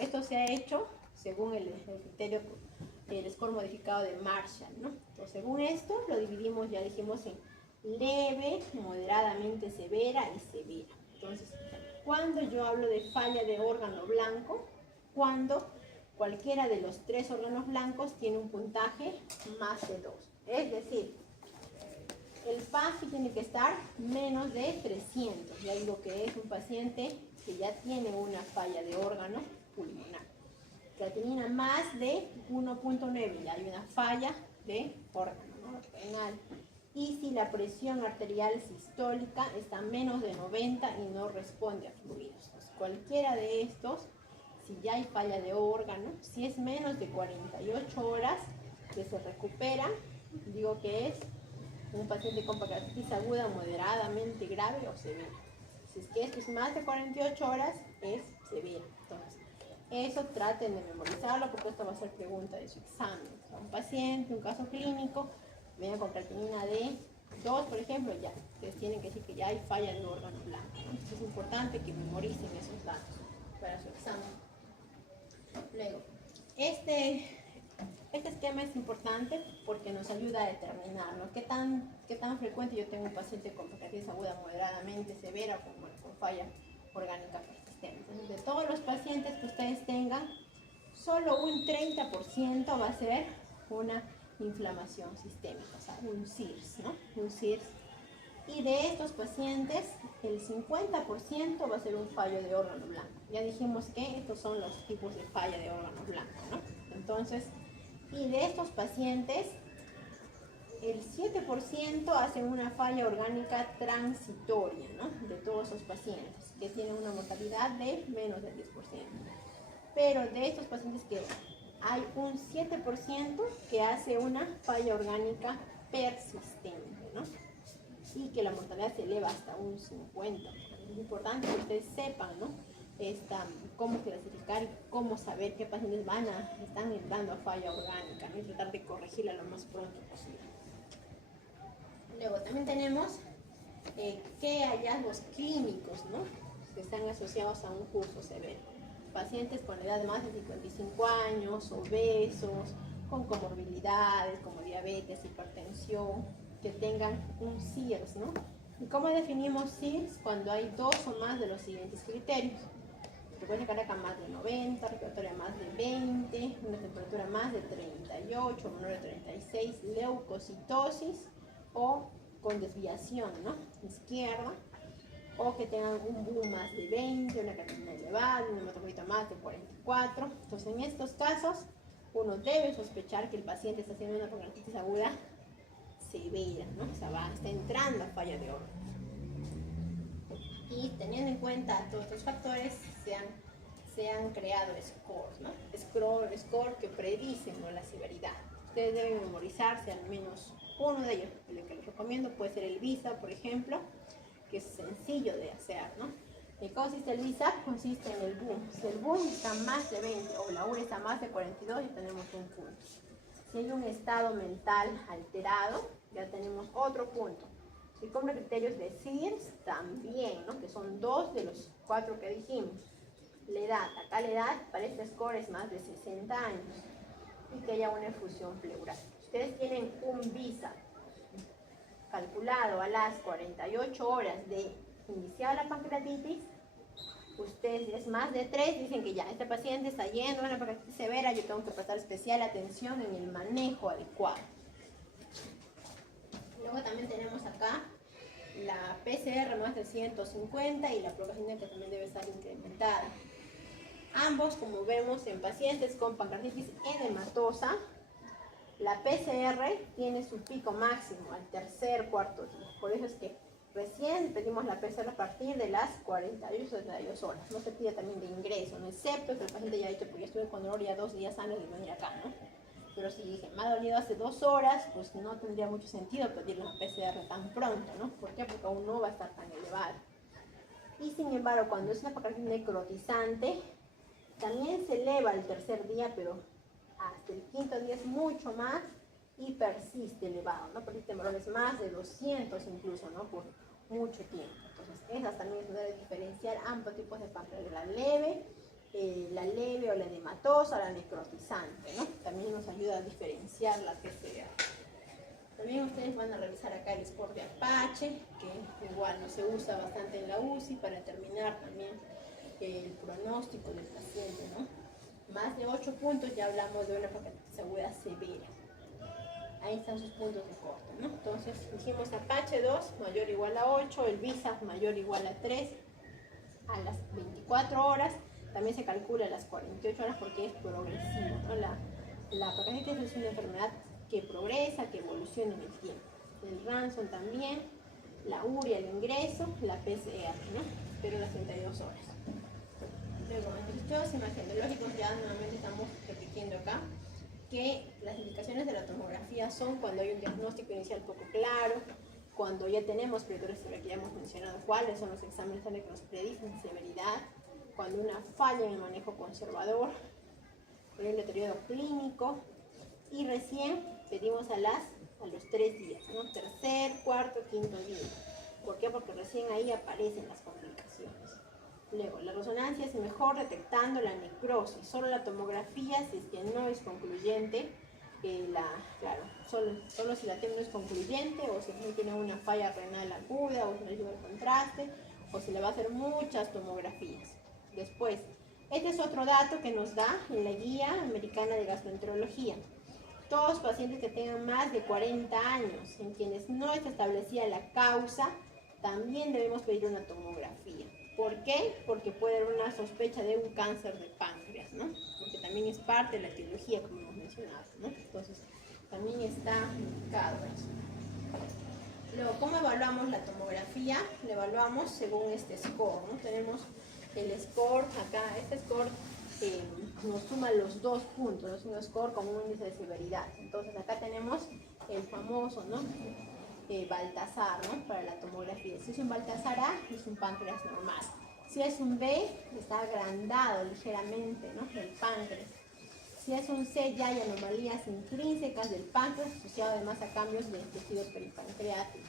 Esto se ha hecho según el criterio, el score modificado de Marshall, ¿no? Entonces, según esto, lo dividimos, ya dijimos, en leve, moderadamente severa y severa. Entonces, cuando yo hablo de falla de órgano blanco, cuando cualquiera de los tres órganos blancos tiene un puntaje más de 2. Es decir, el PAFI tiene que estar menos de 300. Ya digo que es un paciente que ya tiene una falla de órgano pulmonar. Creatinina más de 1.9, ya hay una falla de órgano, ¿no? Renal. Y si la presión arterial sistólica está menos de 90 y no responde a fluidos. Entonces, cualquiera de estos, si ya hay falla de órgano, si es menos de 48 horas que se recupera, digo que es un paciente con pancreatitis aguda moderadamente grave o severa. Si es que esto es más de 48 horas, es severa. Entonces, eso traten de memorizarlo porque esto va a ser pregunta de su examen. O sea, un paciente, un caso clínico, venga con creatinina de 2, por ejemplo, ya. Ustedes tienen que decir que ya hay falla de órgano blanco, ¿no? Entonces, es importante que memoricen esos datos para su examen. Luego, este esquema es importante porque nos ayuda a determinar, ¿no? qué tan frecuente yo tengo un paciente con pancreatitis aguda moderadamente severa con falla orgánica persistente. Entonces, de todos los pacientes que ustedes tengan, solo un 30% va a ser una inflamación sistémica, o sea, un CIRS, ¿no? Un CIRS. Y de estos pacientes, el 50% va a ser un fallo de órgano blanco. Ya dijimos que estos son los tipos de falla de órgano blanco, ¿no? Entonces, y de estos pacientes, el 7% hacen una falla orgánica transitoria, ¿no? De todos esos pacientes, que tienen una mortalidad de menos del 10%. Pero de estos pacientes que hay un 7% que hace una falla orgánica persistente, ¿no? Y que la mortalidad se eleva hasta un 50%. Es importante que ustedes sepan, ¿no? Cómo clasificar y cómo saber qué pacientes están entrando a falla orgánica, ¿no? Y tratar de corregirla lo más pronto posible. Luego también tenemos qué hallazgos clínicos, ¿no? Que están asociados a un curso severo. Pacientes con edad de más de 55 años, obesos, con comorbilidades como diabetes, hipertensión, que tengan un CIRS, ¿no? ¿Y cómo definimos CIRS? Cuando hay dos o más de los siguientes criterios. Frecuencia cardíaca más de 90, respiratoria más de 20, una temperatura más de 38, menor de 36, leucocitosis o con desviación, ¿no? Izquierda, o que tengan un boom más de 20, una creatinina elevada, un hematocrito más de 44. Entonces, en estos casos, uno debe sospechar que el paciente está haciendo una pancreatitis aguda severa, ¿no? O sea, está entrando a falla de órgano. Y teniendo en cuenta todos estos factores, se han creado scores, ¿no? Score que predicen, ¿no?, la severidad. Ustedes deben memorizarse al menos uno de ellos. El que les recomiendo puede ser el VISA, por ejemplo, que es sencillo de hacer, ¿no? ¿Y cómo consiste el VISA? Consiste en el boom. Si el boom está más de 20 o la URI está más de 42, ya tenemos un punto. Si hay un estado mental alterado, ya tenemos otro punto. Si cumple criterios de CIRS, también, ¿no? Que son 2 de los 4 que dijimos. La edad, acá la edad para este score es más de 60 años y que haya una efusión pleural. Ustedes tienen un VISA calculado a las 48 horas de iniciar la pancreatitis. Ustedes, es más de 3, dicen que ya este paciente está yendo a una pancreatitis severa, yo tengo que prestar especial atención en el manejo adecuado. Luego también tenemos acá la PCR más de 150 y la procalcina que también debe estar incrementada. Ambos, como vemos en pacientes con pancreatitis edematosa, la PCR tiene su pico máximo al tercer, cuarto día. Por eso es que recién pedimos la PCR a partir de las 48 o 72 horas. No se pide también de ingreso, ¿no? Excepto que el paciente ya ha dicho, porque estuve con dolor ya 2 días antes de venir acá, ¿no? Pero si dije, me ha dolido hace 2 horas, pues no tendría mucho sentido pedir la PCR tan pronto, ¿no? ¿Por qué? Porque aún no va a estar tan elevada. Y sin embargo, cuando es una pancreatitis necrotizante, también se eleva el tercer día, pero hasta el quinto día es mucho más y persiste elevado, ¿no? Persiste en valores más de 200 incluso, ¿no? Por mucho tiempo. Entonces, esas también es una de diferenciar ambos tipos de pancreatitis, la leve, la leve o la edematosa, la necrotizante, ¿no? También nos ayuda a diferenciar la TCA. También ustedes van a revisar acá el score de Apache, que igual no se usa bastante en la UCI para determinar también el pronóstico del paciente, ¿no? Más de 8 puntos ya hablamos de una pancreatitis aguda severa. Ahí están sus puntos de corte, ¿no? Entonces dijimos Apache 2 mayor o igual a 8, el VISA mayor o igual a 3 a las 24 horas, también se calcula a las 48 horas porque es progresivo, ¿no? La pancreatitis es una enfermedad que progresa, que evoluciona en el tiempo. El Ransom también, la urea, el ingreso, la PCR, ¿no? Pero las 32 horas. Luego, entre estudios imagenológicos ya nuevamente estamos repitiendo acá que las indicaciones de la tomografía son cuando hay un diagnóstico inicial poco claro, cuando ya tenemos criaturas que ya hemos mencionado cuáles son los exámenes que nos predicen severidad, cuando una falla en el manejo conservador, en el deterioro clínico, y recién pedimos a los 3 días, ¿no? Tercer, cuarto, quinto día. ¿Por qué? Porque recién ahí aparecen las complicaciones. Luego, la resonancia es mejor detectando la necrosis, solo la tomografía si es que no es concluyente, claro, solo si la TEM no es concluyente o si no tiene una falla renal aguda o si no lleva el contraste o si le va a hacer muchas tomografías. Después, este es otro dato que nos da en la guía americana de gastroenterología. Todos pacientes que tengan más de 40 años, en quienes no está establecida la causa, también debemos pedir una tomografía. ¿Por qué? Porque puede haber una sospecha de un cáncer de páncreas, ¿no? Porque también es parte de la etiología, como hemos mencionado, ¿no? Entonces, también está indicado eso. Luego, ¿cómo evaluamos la tomografía? La evaluamos según este score, ¿no? Tenemos el score acá, este score nos suma los 2 puntos, es un score con un índice de severidad. Entonces, acá tenemos el famoso, ¿no? Baltasar, ¿no? Para la tomografía. Si es un Baltasar A, es un páncreas normal. Si es un B, está agrandado ligeramente, ¿no? El páncreas. Si es un C, ya hay anomalías intrínsecas del páncreas asociado además a cambios del tejido peripancreático.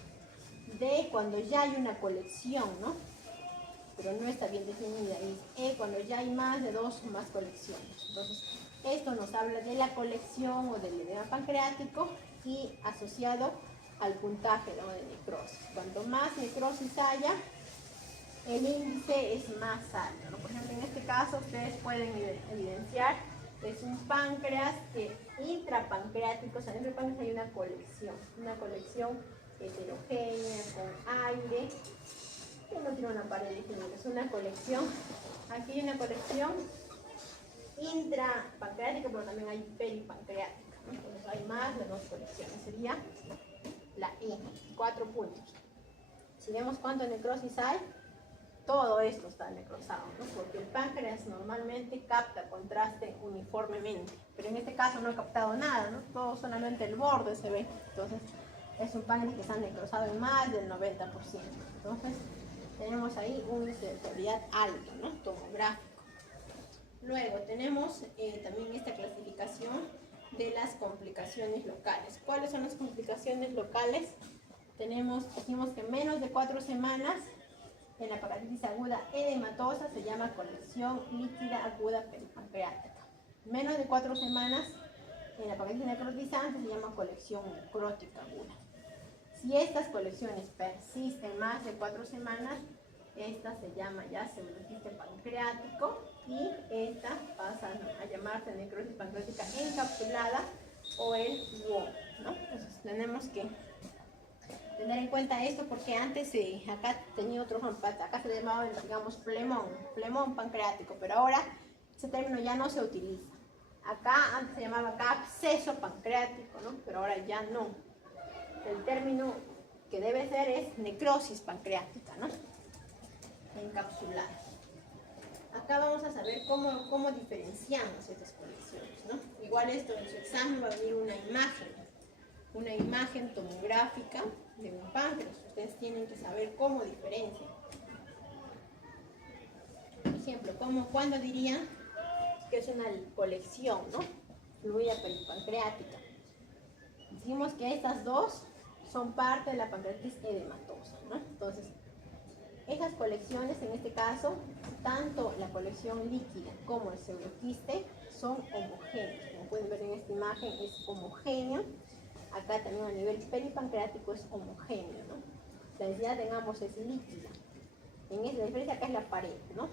D, cuando ya hay una colección, ¿no? Pero no está bien definida. Y E, cuando ya hay más de 2 o más colecciones. Entonces, esto nos habla de la colección o del edema pancreático y asociado al puntaje, ¿no? De necrosis. Cuanto más necrosis haya, el índice es más alto, ¿no? Por ejemplo, en este caso ustedes pueden evidenciar es un páncreas intrapancreático, o sea, dentro del páncreas hay una colección heterogénea con aire, que no tiene una pared definida, es una colección, aquí hay una colección intrapancreática, pero también hay peripancreática, ¿no? Entonces hay más de 2 colecciones, sería la I, 4 puntos. Si vemos cuánto necrosis hay, todo esto está necrosado, ¿no? Porque el páncreas normalmente capta contraste uniformemente, pero en este caso no ha captado nada, ¿no? Todo solamente el borde se ve, entonces es un páncreas que está necrosado en más del 90%. Entonces tenemos ahí un índice de severidad alto, ¿no? Tomográfico. Luego tenemos también esta clasificación de las complicaciones locales. ¿Cuáles son las complicaciones locales? Dijimos que menos de 4 semanas en la pancreatitis aguda edematosa se llama colección líquida aguda peripancreática. Menos de 4 semanas en la pancreatitis necrotizante se llama colección necrótica aguda. Si estas colecciones persisten más de 4 semanas, esta se llama ya pseudoquiste pancreático y esta pasa a llamarse necrosis pancreática encapsulada o el WOM, ¿no? Entonces tenemos que tener en cuenta esto porque antes acá tenía otro nombre, acá se llamaba, digamos, flemón pancreático, pero ahora ese término ya no se utiliza. Acá antes se llamaba absceso pancreático, ¿no? Pero ahora ya no. El término que debe ser es necrosis pancreática, ¿no? Encapsulada. Acá vamos a saber cómo diferenciamos estas colecciones, ¿no? Igual esto en su examen va a venir una imagen tomográfica de un páncreas. Ustedes tienen que saber cómo diferencian. Por ejemplo, ¿cuándo dirían que es una colección, ¿no? Fluida peripancreática? Decimos que estas dos son parte de la pancreatitis edematosa, ¿no? Entonces, Esas colecciones, en este caso, tanto la colección líquida como el pseudoquiste son homogéneos. Como pueden ver en esta imagen, es homogéneo. Acá también a nivel peripancreático es homogéneo, ¿no? La densidad en ambos es líquida. La diferencia acá es la pared, ¿no?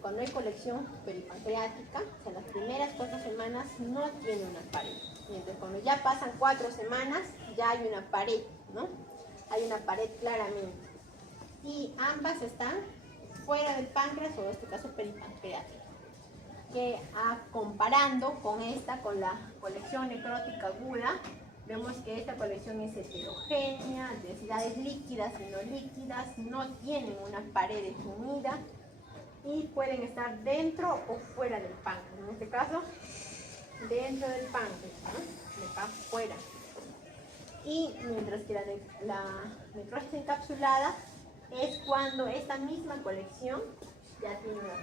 Cuando hay colección peripancreática, o sea, las primeras 4 semanas no tiene una pared. Mientras cuando ya pasan 4 semanas, ya hay una pared, ¿no? Hay una pared claramente. Y ambas están fuera del páncreas, o en este caso peripancreático. Que comparando con la colección necrótica aguda, vemos que esta colección es heterogénea, densidades líquidas y no líquidas, no tienen una pared definida y pueden estar dentro o fuera del páncreas. En este caso, dentro del páncreas, ¿no? De acá fuera. Y mientras que la necrosis encapsulada es cuando esta misma colección ya tiene una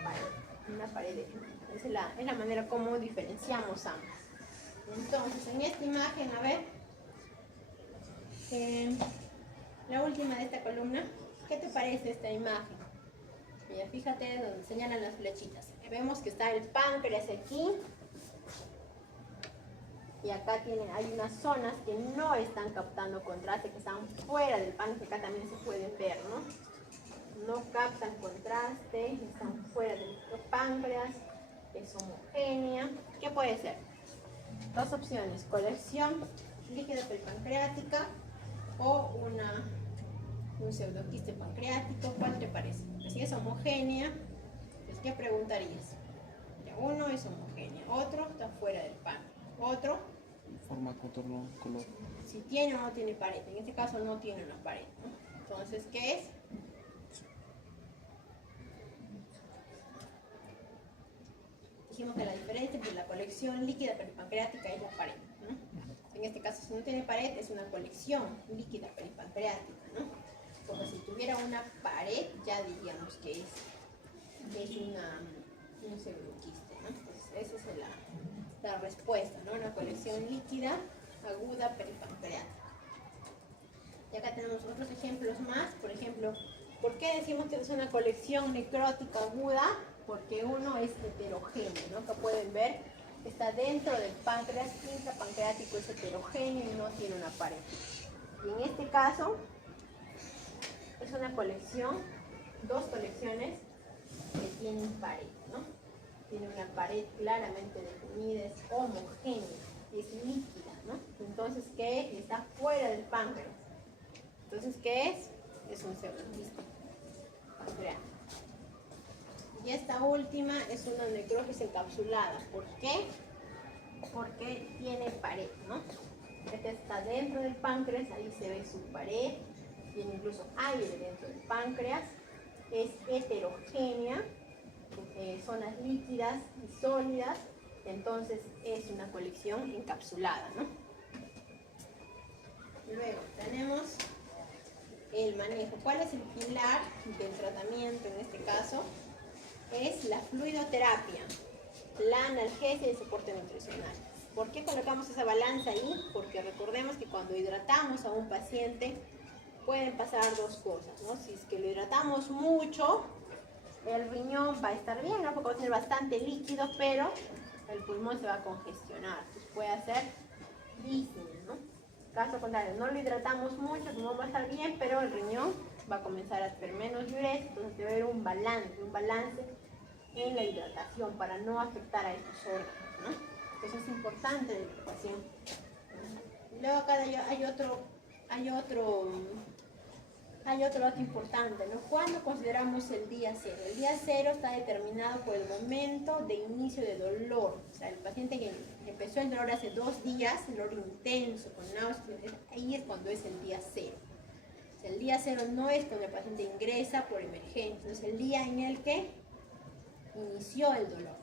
pared definida. Esa es la manera como diferenciamos ambas. Entonces, en esta imagen, a ver, la última de esta columna, ¿qué te parece esta imagen? Mira, fíjate donde señalan las flechitas. Vemos que está el páncreas aquí. Y acá hay unas zonas que no están captando contraste, que están fuera del páncreas, acá también se pueden ver, ¿no? No captan contraste, están fuera del páncreas, es homogénea. ¿Qué puede ser? Dos opciones: colección líquida peripancreática o un pseudoquiste pancreático. ¿Cuál te parece? Pues si es homogénea, pues ¿qué preguntarías? Ya, uno es homogénea, otro está fuera del páncreas, otro forma, contorno, color. si tiene o no tiene pared. En este caso no tiene una pared, ¿no? Entonces, ¿qué es? Dijimos que la diferencia entre la colección líquida peripancreática es la pared, ¿no? En este caso, si no tiene pared, es una colección líquida peripancreática, ¿no? Como si tuviera una pared, ya diríamos que es un pseudoquiste, ¿no? Entonces, esa es la respuesta, ¿no? Una colección líquida aguda peripancreática. Y acá tenemos otros ejemplos más. Por ejemplo, ¿por qué decimos que es una colección necrótica aguda? Porque uno es heterogéneo, ¿no? Acá pueden ver que está dentro del páncreas, intrapancreático, es heterogéneo y no tiene una pared. Y en este caso es una colección, dos colecciones que tienen pared, ¿no? Tiene una pared claramente definida, es homogénea, es líquida, ¿no? Entonces, ¿qué es? Está fuera del páncreas. Entonces, ¿qué es? Es un pseudoquiste pancreático. Y esta última es una necrosis encapsulada. ¿Por qué? Porque tiene pared, ¿no? Esta está dentro del páncreas, ahí se ve su pared, tiene incluso aire dentro del páncreas, es heterogénea, zonas líquidas y sólidas, entonces es una colección encapsulada, ¿no? Luego tenemos el manejo. ¿Cuál es el pilar del tratamiento en este caso? Es la fluidoterapia, la analgesia y el soporte nutricional. ¿Por qué colocamos esa balanza ahí? Porque recordemos que cuando hidratamos a un paciente pueden pasar dos cosas, ¿no? Si es que lo hidratamos mucho, el riñón va a estar bien, ¿no? Porque va a tener bastante líquido, pero el pulmón se va a congestionar. Entonces puede hacer disnea, ¿no? Caso contrario, no lo hidratamos mucho, el pulmón va a estar bien, pero el riñón va a comenzar a hacer menos diuresis, entonces debe haber un balance en la hidratación para no afectar a estos órganos, ¿no? Entonces es importante la hidratación. Y luego acá hay otro dato importante, ¿no? ¿Cuándo consideramos el día cero? El día cero está determinado por el momento de inicio de dolor. O sea, el paciente que empezó el dolor hace 2 días, dolor intenso, con náuseas, ahí es cuando es el día cero. O sea, el día cero no es cuando el paciente ingresa por emergencia, es el día en el que inició el dolor.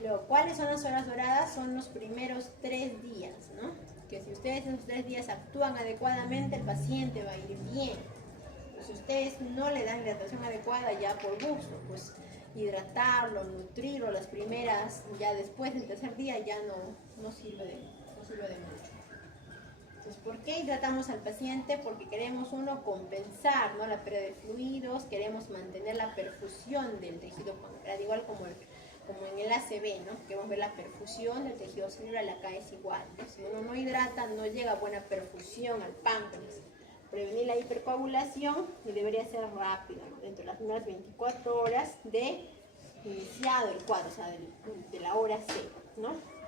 Luego, ¿cuáles son las horas doradas? Son los primeros 3 días, ¿no? Que si ustedes en esos 3 días actúan adecuadamente, el paciente va a ir bien. Pero si ustedes no le dan hidratación adecuada ya por gusto, pues hidratarlo, nutrirlo las primeras, ya después del tercer día ya no sirve de mucho. Entonces, ¿por qué hidratamos al paciente? Porque queremos, uno, compensar, ¿no?, la pérdida de fluidos, queremos mantener la perfusión del tejido pancreático, igual como en el ACV, ¿no? Queremos ver la perfusión del tejido cerebral, acá es igual, ¿no? Si uno no hidrata, no llega buena perfusión al páncreas. Prevenir la hipercoagulación y debería ser rápido, ¿no?, dentro de las primeras 24 horas de iniciado el cuadro, o sea, de la hora cero, ¿no?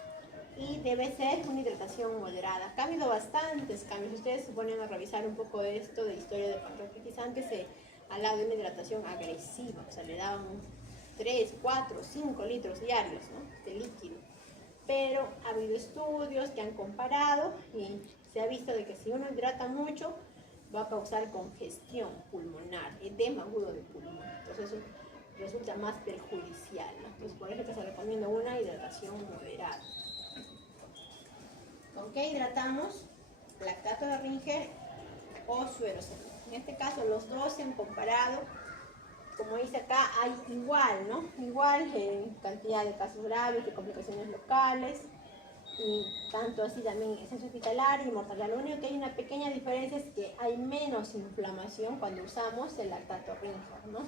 Y debe ser una hidratación moderada. Acá ha habido bastantes cambios. Ustedes se ponen a revisar un poco de esto de historia de pancreatitis. Antes se hablaba de una hidratación agresiva, o sea, le daban 3, 4, 5 litros diarios, ¿no?, de líquido. Pero ha habido estudios que han comparado y se ha visto de que si uno hidrata mucho va a causar congestión pulmonar, edema agudo de pulmón. Entonces eso resulta más perjudicial, ¿no? Entonces por eso que se recomienda una hidratación moderada. ¿Con qué hidratamos? Lactato de Ringer o suero salino. En este caso los dos se han comparado. Como dice acá, hay igual, ¿no? Igual cantidad de casos graves, de complicaciones locales, y tanto así también exceso hospitalario y mortalidad. Lo único que hay una pequeña diferencia es que hay menos inflamación cuando usamos el lactato Ringer, ¿no?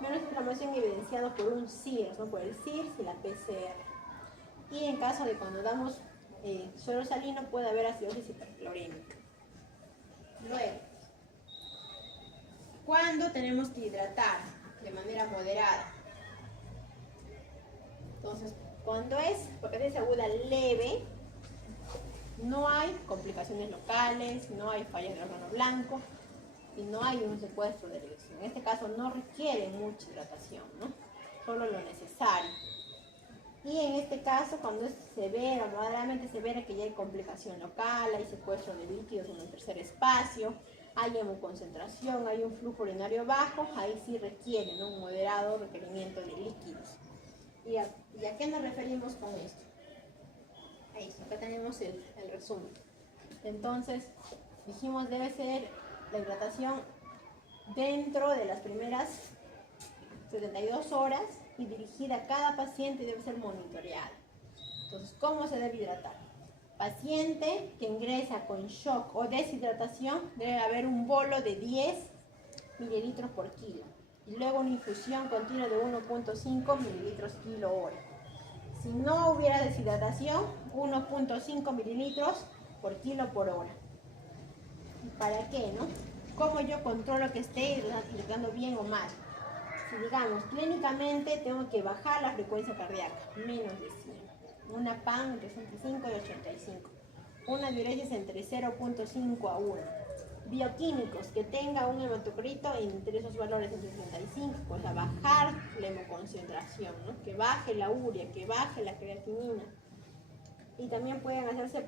Menos inflamación evidenciado por un CIRS, ¿no?, por el CIRS y la PCR. Y en caso de cuando damos suero salino puede haber acidosis hiperclorémica. Luego, ¿cuándo tenemos que hidratar de manera moderada? Entonces, cuando es pancreatitis aguda leve, no hay complicaciones locales, no hay fallas del órgano blanco y no hay un secuestro de erección. En este caso no requiere mucha hidratación, ¿no?, solo lo necesario. Y en este caso, cuando es severa, moderadamente severa, que ya hay complicación local, hay secuestro de líquidos en el tercer espacio, hay hemoconcentración, hay un flujo urinario bajo, ahí sí requiere, ¿no?, un moderado requerimiento de líquidos. ¿Y a qué nos referimos con esto? Ahí, acá tenemos el resumen. Entonces, dijimos debe ser la hidratación dentro de las primeras 72 horas y dirigida a cada paciente, debe ser monitoreada. Entonces, ¿cómo se debe hidratar? Paciente que ingresa con shock o deshidratación, debe haber un bolo de 10 mililitros por kilo y luego una infusión continua de 1.5 mililitros kilo hora. Si no hubiera deshidratación, 1.5 mililitros por kilo por hora. ¿Para qué, no? ¿Cómo yo controlo que esté hidratando bien o mal? Si digamos, clínicamente tengo que bajar la frecuencia cardíaca, menos de 100. Una PAN entre 65 y 85. Una diuresis entre 0.5 a 1. Bioquímicos, que tenga un hematocrito entre esos valores entre 35, pues a bajar la hemoconcentración, ¿no?, que baje la urea, que baje la creatinina. Y también pueden hacerse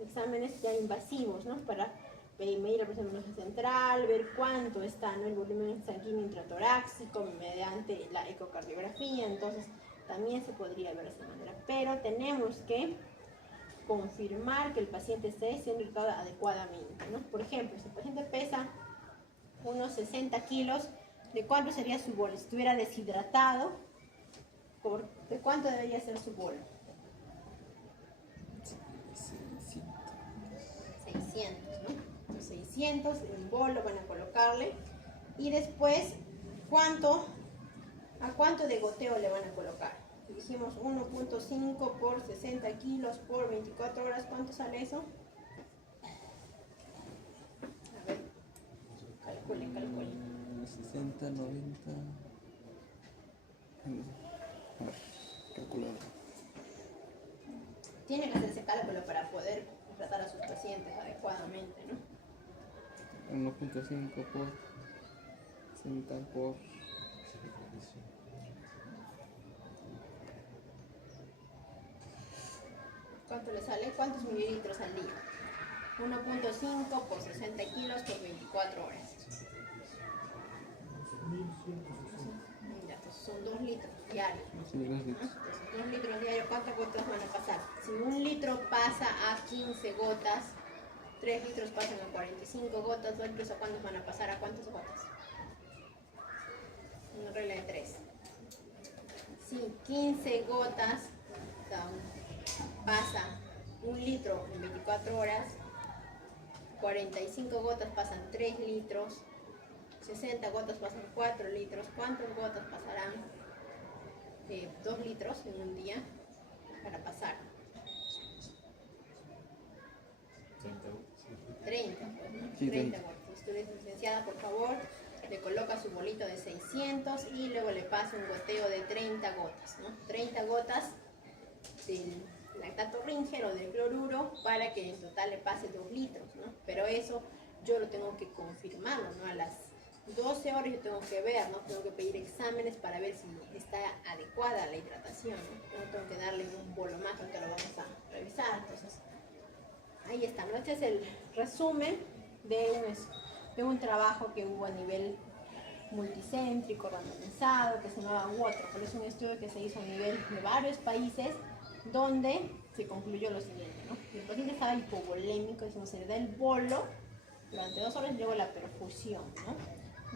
exámenes ya invasivos, ¿no?, para medir la presión venosa central, ver cuánto está, ¿no?, el volumen sanguíneo intratorácico mediante la ecocardiografía. Entonces también se podría ver de esa manera, pero tenemos que confirmar que el paciente esté siendo hidratado adecuadamente, ¿no? Por ejemplo, si el paciente pesa unos 60 kilos, ¿de cuánto sería su bolo? Si estuviera deshidratado, ¿de cuánto debería ser su bolo? 600, ¿no? Entonces 600, el bolo van a colocarle. Y después, ¿a cuánto de goteo le van a colocar? Dijimos 1.5 por 60 kilos por 24 horas. ¿Cuánto sale eso? A ver, calculen. 60, 90. A ver, calcular. Tiene que hacerse cálculo para poder tratar a sus pacientes adecuadamente, ¿no? 1.5 por 60 por... ¿Cuánto le sale? ¿Cuántos mililitros al día? 1.5 por 60 kilos por 24 horas. Mira, pues son 2 litros diarios. Sí, 2 litros. Entonces, 2 litros diarios, ¿cuántas gotas van a pasar? Si 1 litro pasa a 15 gotas, 3 litros pasan a 45 gotas, 2 litros a cuántos van a pasar, ¿a cuántas gotas? Una regla de 3. Si 15 gotas, pasa 1 litro en 24 horas, 45 gotas pasan 3 litros, 60 gotas pasan 4 litros. ¿Cuántas gotas pasarán 2 litros en un día para pasar? 30, pues, ¿no? Sí, 30 gotas. Usted es licenciada, por favor, le coloca su bolito de 600 y luego le pasa un goteo de 30 gotas, ¿no? 30 gotas del lactato Ringer o del cloruro para que en total le pase 2 litros, ¿no? Pero eso yo lo tengo que confirmarlo, ¿no? A las 12 horas yo tengo que ver, ¿no? Tengo que pedir exámenes para ver si está adecuada la hidratación, ¿no? No tengo que darle un bolo más, aunque lo vamos a revisar. Entonces, ahí está, ¿no? Este es el resumen de un trabajo que hubo a nivel multicéntrico, randomizado, que se llamaba Waterfall. Es un estudio que se hizo a nivel de varios países, donde se concluyó lo siguiente, ¿no? El paciente estaba hipovolémico, decimos, se le da el bolo durante 2 horas y luego la perfusión, ¿no?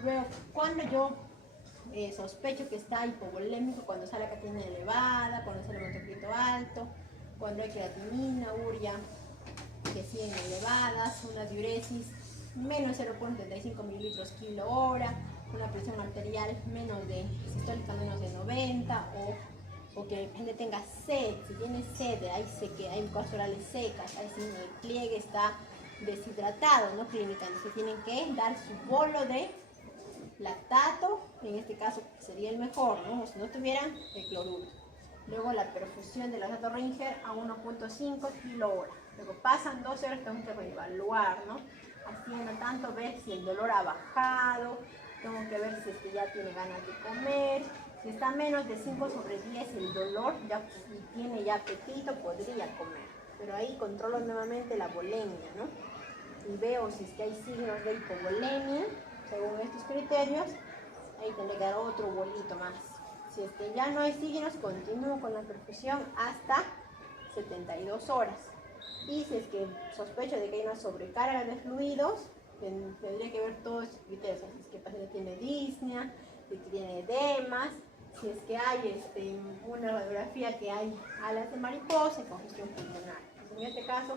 Luego, cuando yo sospecho que está hipovolémico, cuando sale la creatinina elevada, cuando sale el hemoglobino alto, cuando hay creatinina, urea que siguen elevadas, una diuresis menos 0.35 mililitros kilo hora, una presión arterial menos de sistólica menos de 90 o que el paciente tenga sed. Si tiene sed, hay mucosas orales secas, hay signo del pliegue, está deshidratado, ¿no? Clínicamente se tienen que dar su bolo de lactato, en este caso sería el mejor, ¿no? O si no tuvieran el cloruro. Luego la perfusión del lactato Ringer a 1.5 kilo hora. Luego pasan 12 horas, tengo que reevaluar, ¿no? Haciendo tanto ver si el dolor ha bajado, tengo que ver si es que ya tiene ganas de comer. Si está menos de 5/10 el dolor, y tiene ya apetito, podría comer. Pero ahí controlo nuevamente la volemia, ¿no? Y veo si es que hay signos de hipovolemia, según estos criterios, ahí tendré que dar otro bolito más. Si es que ya no hay signos, continúo con la perfusión hasta 72 horas. Y si es que sospecho de que hay una sobrecarga de fluidos, tendría que ver todos estos criterios. Si es que el paciente tiene disnea, si tiene edemas, si es que hay una radiografía que hay alas de mariposa y congestión pulmonar. Entonces, en este caso,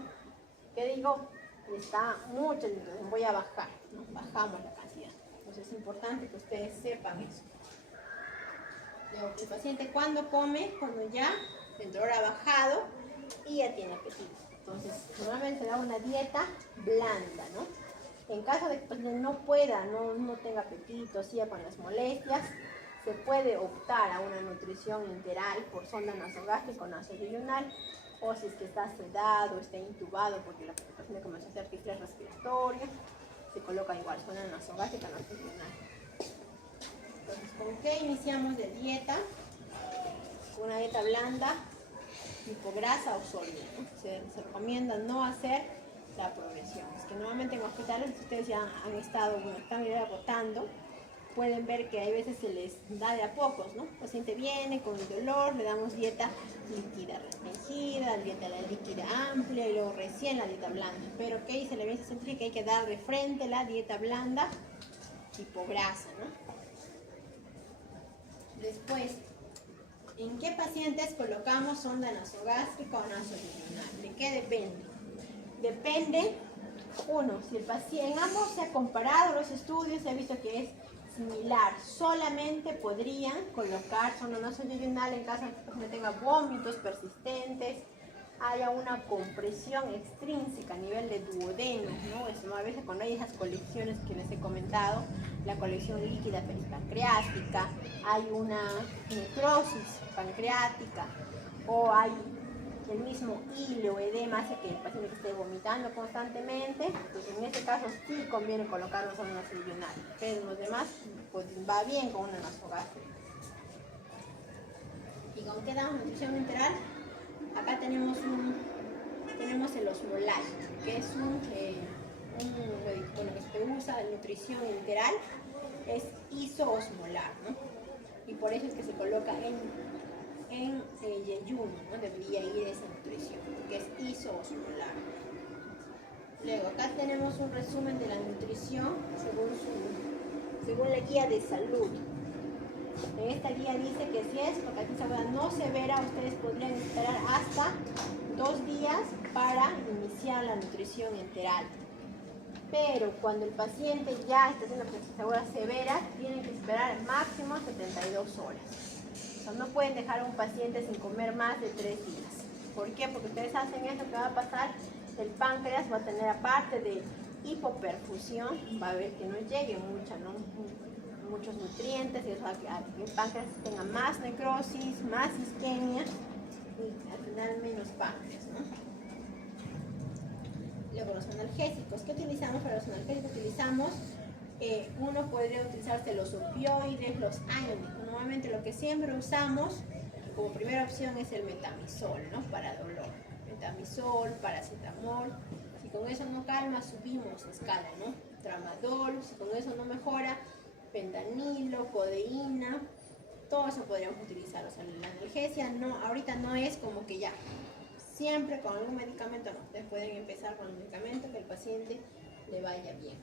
¿qué digo? Está mucho, entonces voy a bajar, ¿no? Bajamos la cantidad. Entonces es importante que ustedes sepan eso. Luego, el paciente cuando come, cuando ya el dolor ha bajado y ya tiene apetito. Entonces, normalmente se da una dieta blanda, ¿no? En caso de que el paciente no pueda, no tenga apetito, siga con las molestias, se puede optar a una nutrición enteral por sonda nasogástrica o nasoyeyunal, o si es que está sedado, está intubado porque la paciente comenzó a hacer distrés respiratorio, se coloca igual sonda nasogástrica o nasoyeyunal. Entonces, ¿con qué iniciamos de dieta? Una dieta blanda, hipograsa o sólida, ¿no? Se recomienda no hacer la progresión. Es que normalmente en hospitales, ustedes ya han estado, están rotando, pueden ver que hay veces se les da de a pocos, ¿no? El paciente viene con el dolor, le damos dieta líquida restringida, dieta líquida amplia y luego recién la dieta blanda. Pero ¿qué dice la evidencia científica? Que hay que dar de frente la dieta blanda hipograsa, ¿no? Después, ¿en qué pacientes colocamos sonda nasogástrica o nasoyeyunal? ¿De qué depende? Depende, uno, si el paciente, en ambos se ha comparado los estudios, se ha visto que es similar. Solamente podrían colocar sonda nasoyeyunal en caso de que el paciente tenga vómitos persistentes, haya una compresión extrínseca a nivel de duodeno, ¿no? Es, a veces cuando hay esas colecciones que les he comentado, la colección líquida peripancreática, hay una necrosis pancreática o hay el mismo hilo, edema, hace que el paciente esté vomitando constantemente. Entonces, en este caso sí conviene colocar una sonda nasoyeyunal, pero en los demás pues va bien con una nasogástrica. ¿Y con qué damos nutrición enteral? Acá tenemos el osmolal, que es bueno, que se usa en nutrición enteral, es isoosmolar, ¿no? Y por eso es que se coloca en yeyuno, ¿no? Debería ir esa nutrición, que es isoosmolar. Luego, acá tenemos un resumen de la nutrición según la guía de salud. En esta guía dice que si es procalcitis no severa, ustedes podrían esperar hasta 2 días para iniciar la nutrición enteral. Pero cuando el paciente ya está haciendo parálisis aguda severa, tienen que esperar máximo 72 horas. O sea, no pueden dejar a un paciente sin comer más de 3 días. ¿Por qué? Porque ustedes hacen eso, que va a pasar, el páncreas va a tener, aparte de hipoperfusión, va a ver que no llegue muchos nutrientes, y eso va a que el páncreas tenga más necrosis, más isquemia y al final menos páncreas, ¿no? Luego los analgésicos. ¿Qué utilizamos para los analgésicos? Utilizamos, uno podría utilizarse los opioides, los AINE. Normalmente lo que siempre usamos como primera opción es el metamizol, ¿no? Para dolor. Metamizol, paracetamol. Si con eso no calma, subimos escala, ¿no? Tramadol. Si con eso no mejora, fentanilo, codeína. Todo eso podríamos utilizar. O sea, la analgesia no, ahorita no es como que ya. Siempre con algún medicamento no. Ustedes pueden empezar con el medicamento que el paciente le vaya bien.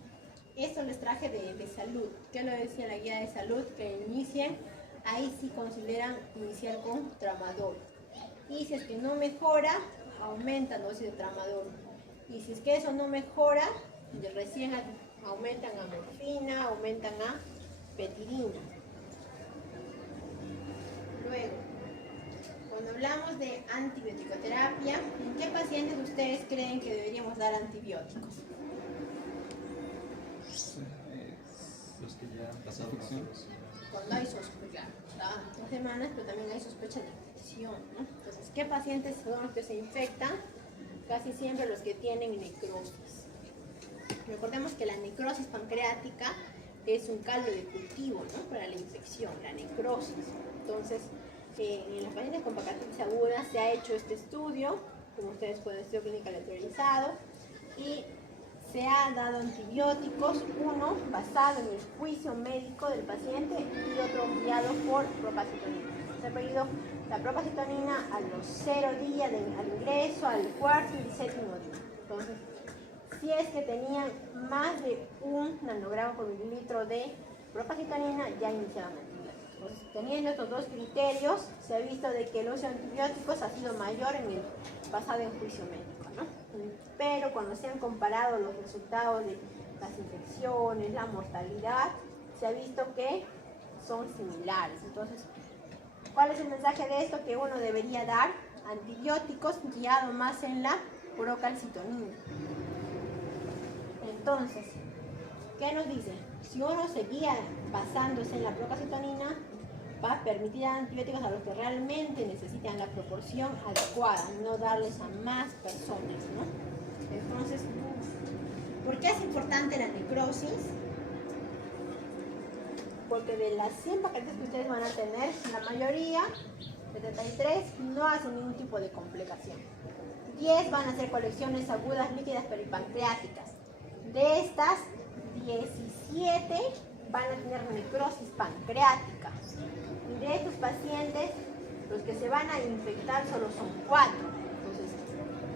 Esto les traje de salud. ¿Qué lo decía la guía de salud? Que inicien, ahí sí consideran iniciar con tramadol. Y si es que no mejora, aumentan dosis de tramadol. Y si es que eso no mejora, recién aumentan a morfina, aumentan a petirina. Luego, cuando hablamos de antibiótico-terapia, ¿en qué pacientes ustedes creen que deberíamos dar antibióticos? Los que ya han pasado Cuando hay sospecha, cada 2 semanas, pero también hay sospecha de infección, ¿no? Entonces, ¿qué pacientes son los que se infectan? Casi siempre los que tienen necrosis. Recordemos que la necrosis pancreática es un caldo de cultivo, ¿no? Para la infección, la necrosis. Entonces, en los pacientes con pancreatitis aguda se ha hecho este estudio, como ustedes pueden ver, estudio clínico aleatorizado, y se ha dado antibióticos, uno basado en el juicio médico del paciente y otro guiado por propacitonina. Se ha pedido la propacitonina a los 0 días al ingreso, al cuarto y 7º día. Entonces, si es que tenían más de 1 nanogramo por mililitro de propacitonina, ya iniciaban antibióticos. Entonces, teniendo estos dos criterios, se ha visto de que el uso de antibióticos ha sido mayor en el basado en juicio médico, ¿no? Pero cuando se han comparado los resultados de las infecciones, la mortalidad, se ha visto que son similares. Entonces, ¿cuál es el mensaje de esto? Que uno debería dar antibióticos guiado más en la procalcitonina. Entonces, ¿qué nos dice? Si uno se guía basándose en la procalcitonina, va a permitir dar antibióticos a los que realmente necesitan la proporción adecuada, no darles a más personas, ¿no? Entonces, ¿por qué es importante la necrosis? Porque de las 100 paquetes que ustedes van a tener, la mayoría, 73, no hacen ningún tipo de complicación. 10 van a ser colecciones agudas líquidas peripancreáticas. De estas, 17 van a tener necrosis pancreática. Y de estos pacientes, los que se van a infectar solo son 4. Entonces,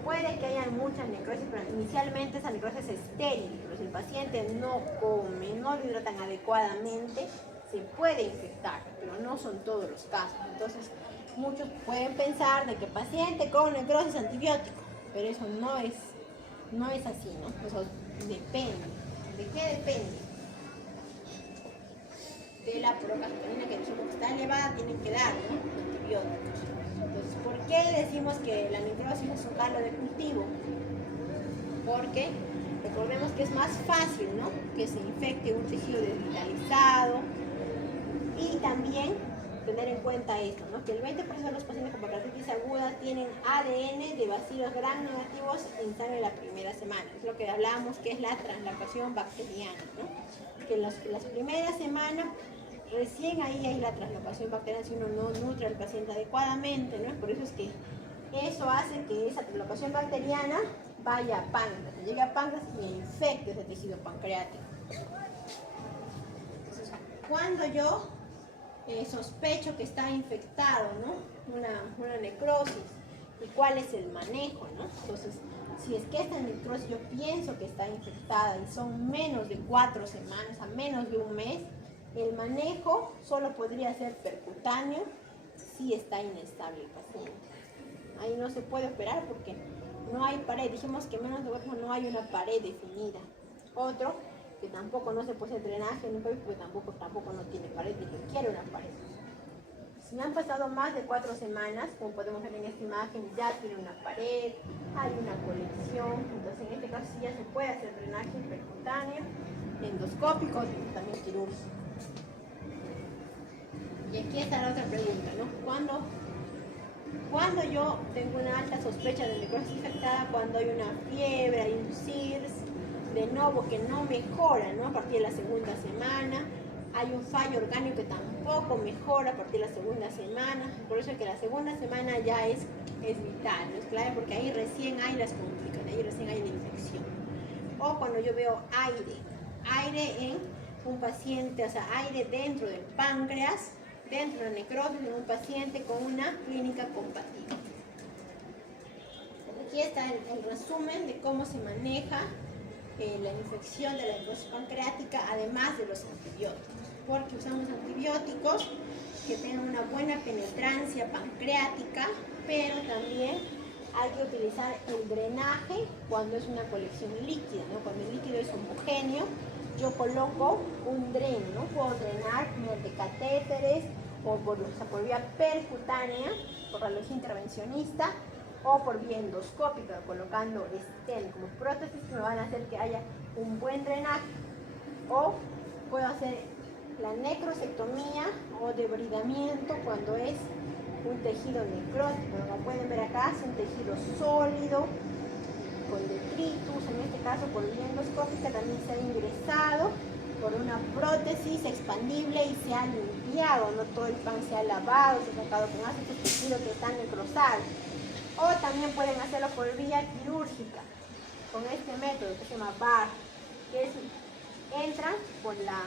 puede que haya mucha necrosis, pero inicialmente esa necrosis es estéril. Pero si el paciente no come, no lo hidratan adecuadamente, se puede infectar, pero no son todos los casos. Entonces, muchos pueden pensar de que paciente con necrosis antibiótico, pero eso no es así, ¿no? Eso depende. ¿De qué depende? De la procalcitonina, que dijimos que está elevada, tienen que dar, ¿no? Antibióticos. Entonces, ¿por qué decimos que la necrosis es un caldo de cultivo? Porque recordemos que es más fácil, ¿no? Que se infecte un tejido desvitalizado. Y también tener en cuenta esto, ¿no? Que el 20% de los pacientes con pancreatitis aguda tienen ADN de bacilos gram negativos en sangre la primera semana. Es lo que hablábamos, que es la translocación bacteriana, ¿no? Que en las primeras semanas, recién ahí hay la translocación bacteriana si uno no nutre al paciente adecuadamente, ¿no? Por eso es que eso hace que esa translocación bacteriana vaya a páncreas, llegue a páncreas y infecte ese tejido pancreático. Entonces, cuando yo sospecho que está infectado, ¿no? Una necrosis, y cuál es el manejo, ¿no? Entonces, si es que esta necrosis yo pienso que está infectada y son menos de 4 semanas, a menos de un mes, el manejo solo podría ser percutáneo si está inestable el paciente. Ahí no se puede operar porque no hay pared. Dijimos que menos de 4 no hay una pared definida. Otro que tampoco no se puede hacer drenaje en un pelvis porque tampoco no tiene pared ni requiere una pared. Si me han pasado más de 4 semanas, como podemos ver en esta imagen, ya tiene una pared, hay una colección, entonces en este caso sí ya se puede hacer drenaje percutáneo, endoscópico y también quirúrgico. Y aquí está la otra pregunta, ¿no? Cuando yo tengo una alta sospecha de necrosis infectada, cuando hay una fiebre, hay un CIRS, de nuevo que no mejora, ¿no? A partir de la segunda semana, hay un fallo orgánico que tampoco mejora a partir de la segunda semana, por eso es que la segunda semana ya es vital, ¿no? Es clave porque ahí recién hay las complicaciones, ahí recién hay la infección. O cuando yo veo aire en un paciente, o sea, aire dentro del páncreas, dentro de la necrosis en un paciente con una clínica compatible. Aquí está el resumen de cómo se maneja la infección de la necrosis pancreática, además de los antibióticos, porque usamos antibióticos que tengan una buena penetrancia pancreática, pero también hay que utilizar el drenaje cuando es una colección líquida, ¿no? Cuando el líquido es homogéneo, yo coloco un dreno, ¿no? Puedo drenar mediante catéteres o por vía percutánea, por la luz intervencionista, o por vía endoscópica, colocando stent como prótesis que me van a hacer que haya un buen drenaje. O puedo hacer la necrosectomía o debridamiento cuando es un tejido necrótico. Como pueden ver acá, es un tejido sólido, con detritus, en este caso por vía endoscópica también se ha ingresado por una prótesis expandible y se ha limpiado, no todo el pan se ha lavado, se ha sacado con ácido estos tejidos que están necrosados. O también pueden hacerlo por vía quirúrgica, con este método que se llama BAR, que es, entran por la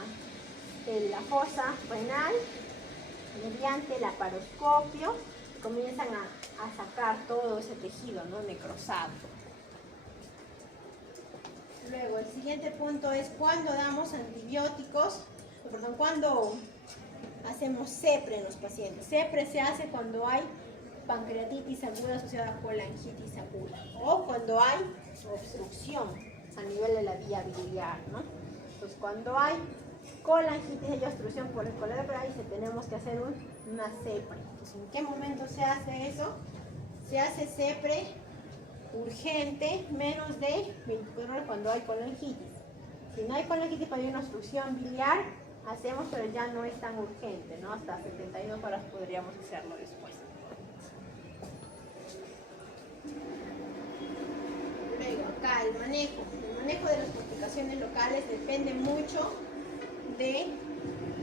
fosa renal mediante laparoscopio, comienzan a sacar todo ese tejido, ¿no? Necrosado. Luego, el siguiente punto es cuando damos antibióticos, cuando hacemos CEPRE en los pacientes. CEPRE se hace cuando hay pancreatitis aguda asociada a colangitis aguda o cuando hay obstrucción a nivel de la vía biliar, ¿no? Entonces, cuando hay colangitis y obstrucción por el colédoco, ahí tenemos que hacer una CEPRE. Entonces, ¿en qué momento se hace eso? Se hace CEPRE urgente menos de 24 horas cuando hay colangitis. Si no hay colangitis, pero hay una obstrucción biliar, hacemos, pero ya no es tan urgente, ¿no? Hasta 72 horas podríamos hacerlo después. Luego, acá el manejo de las complicaciones locales depende mucho de,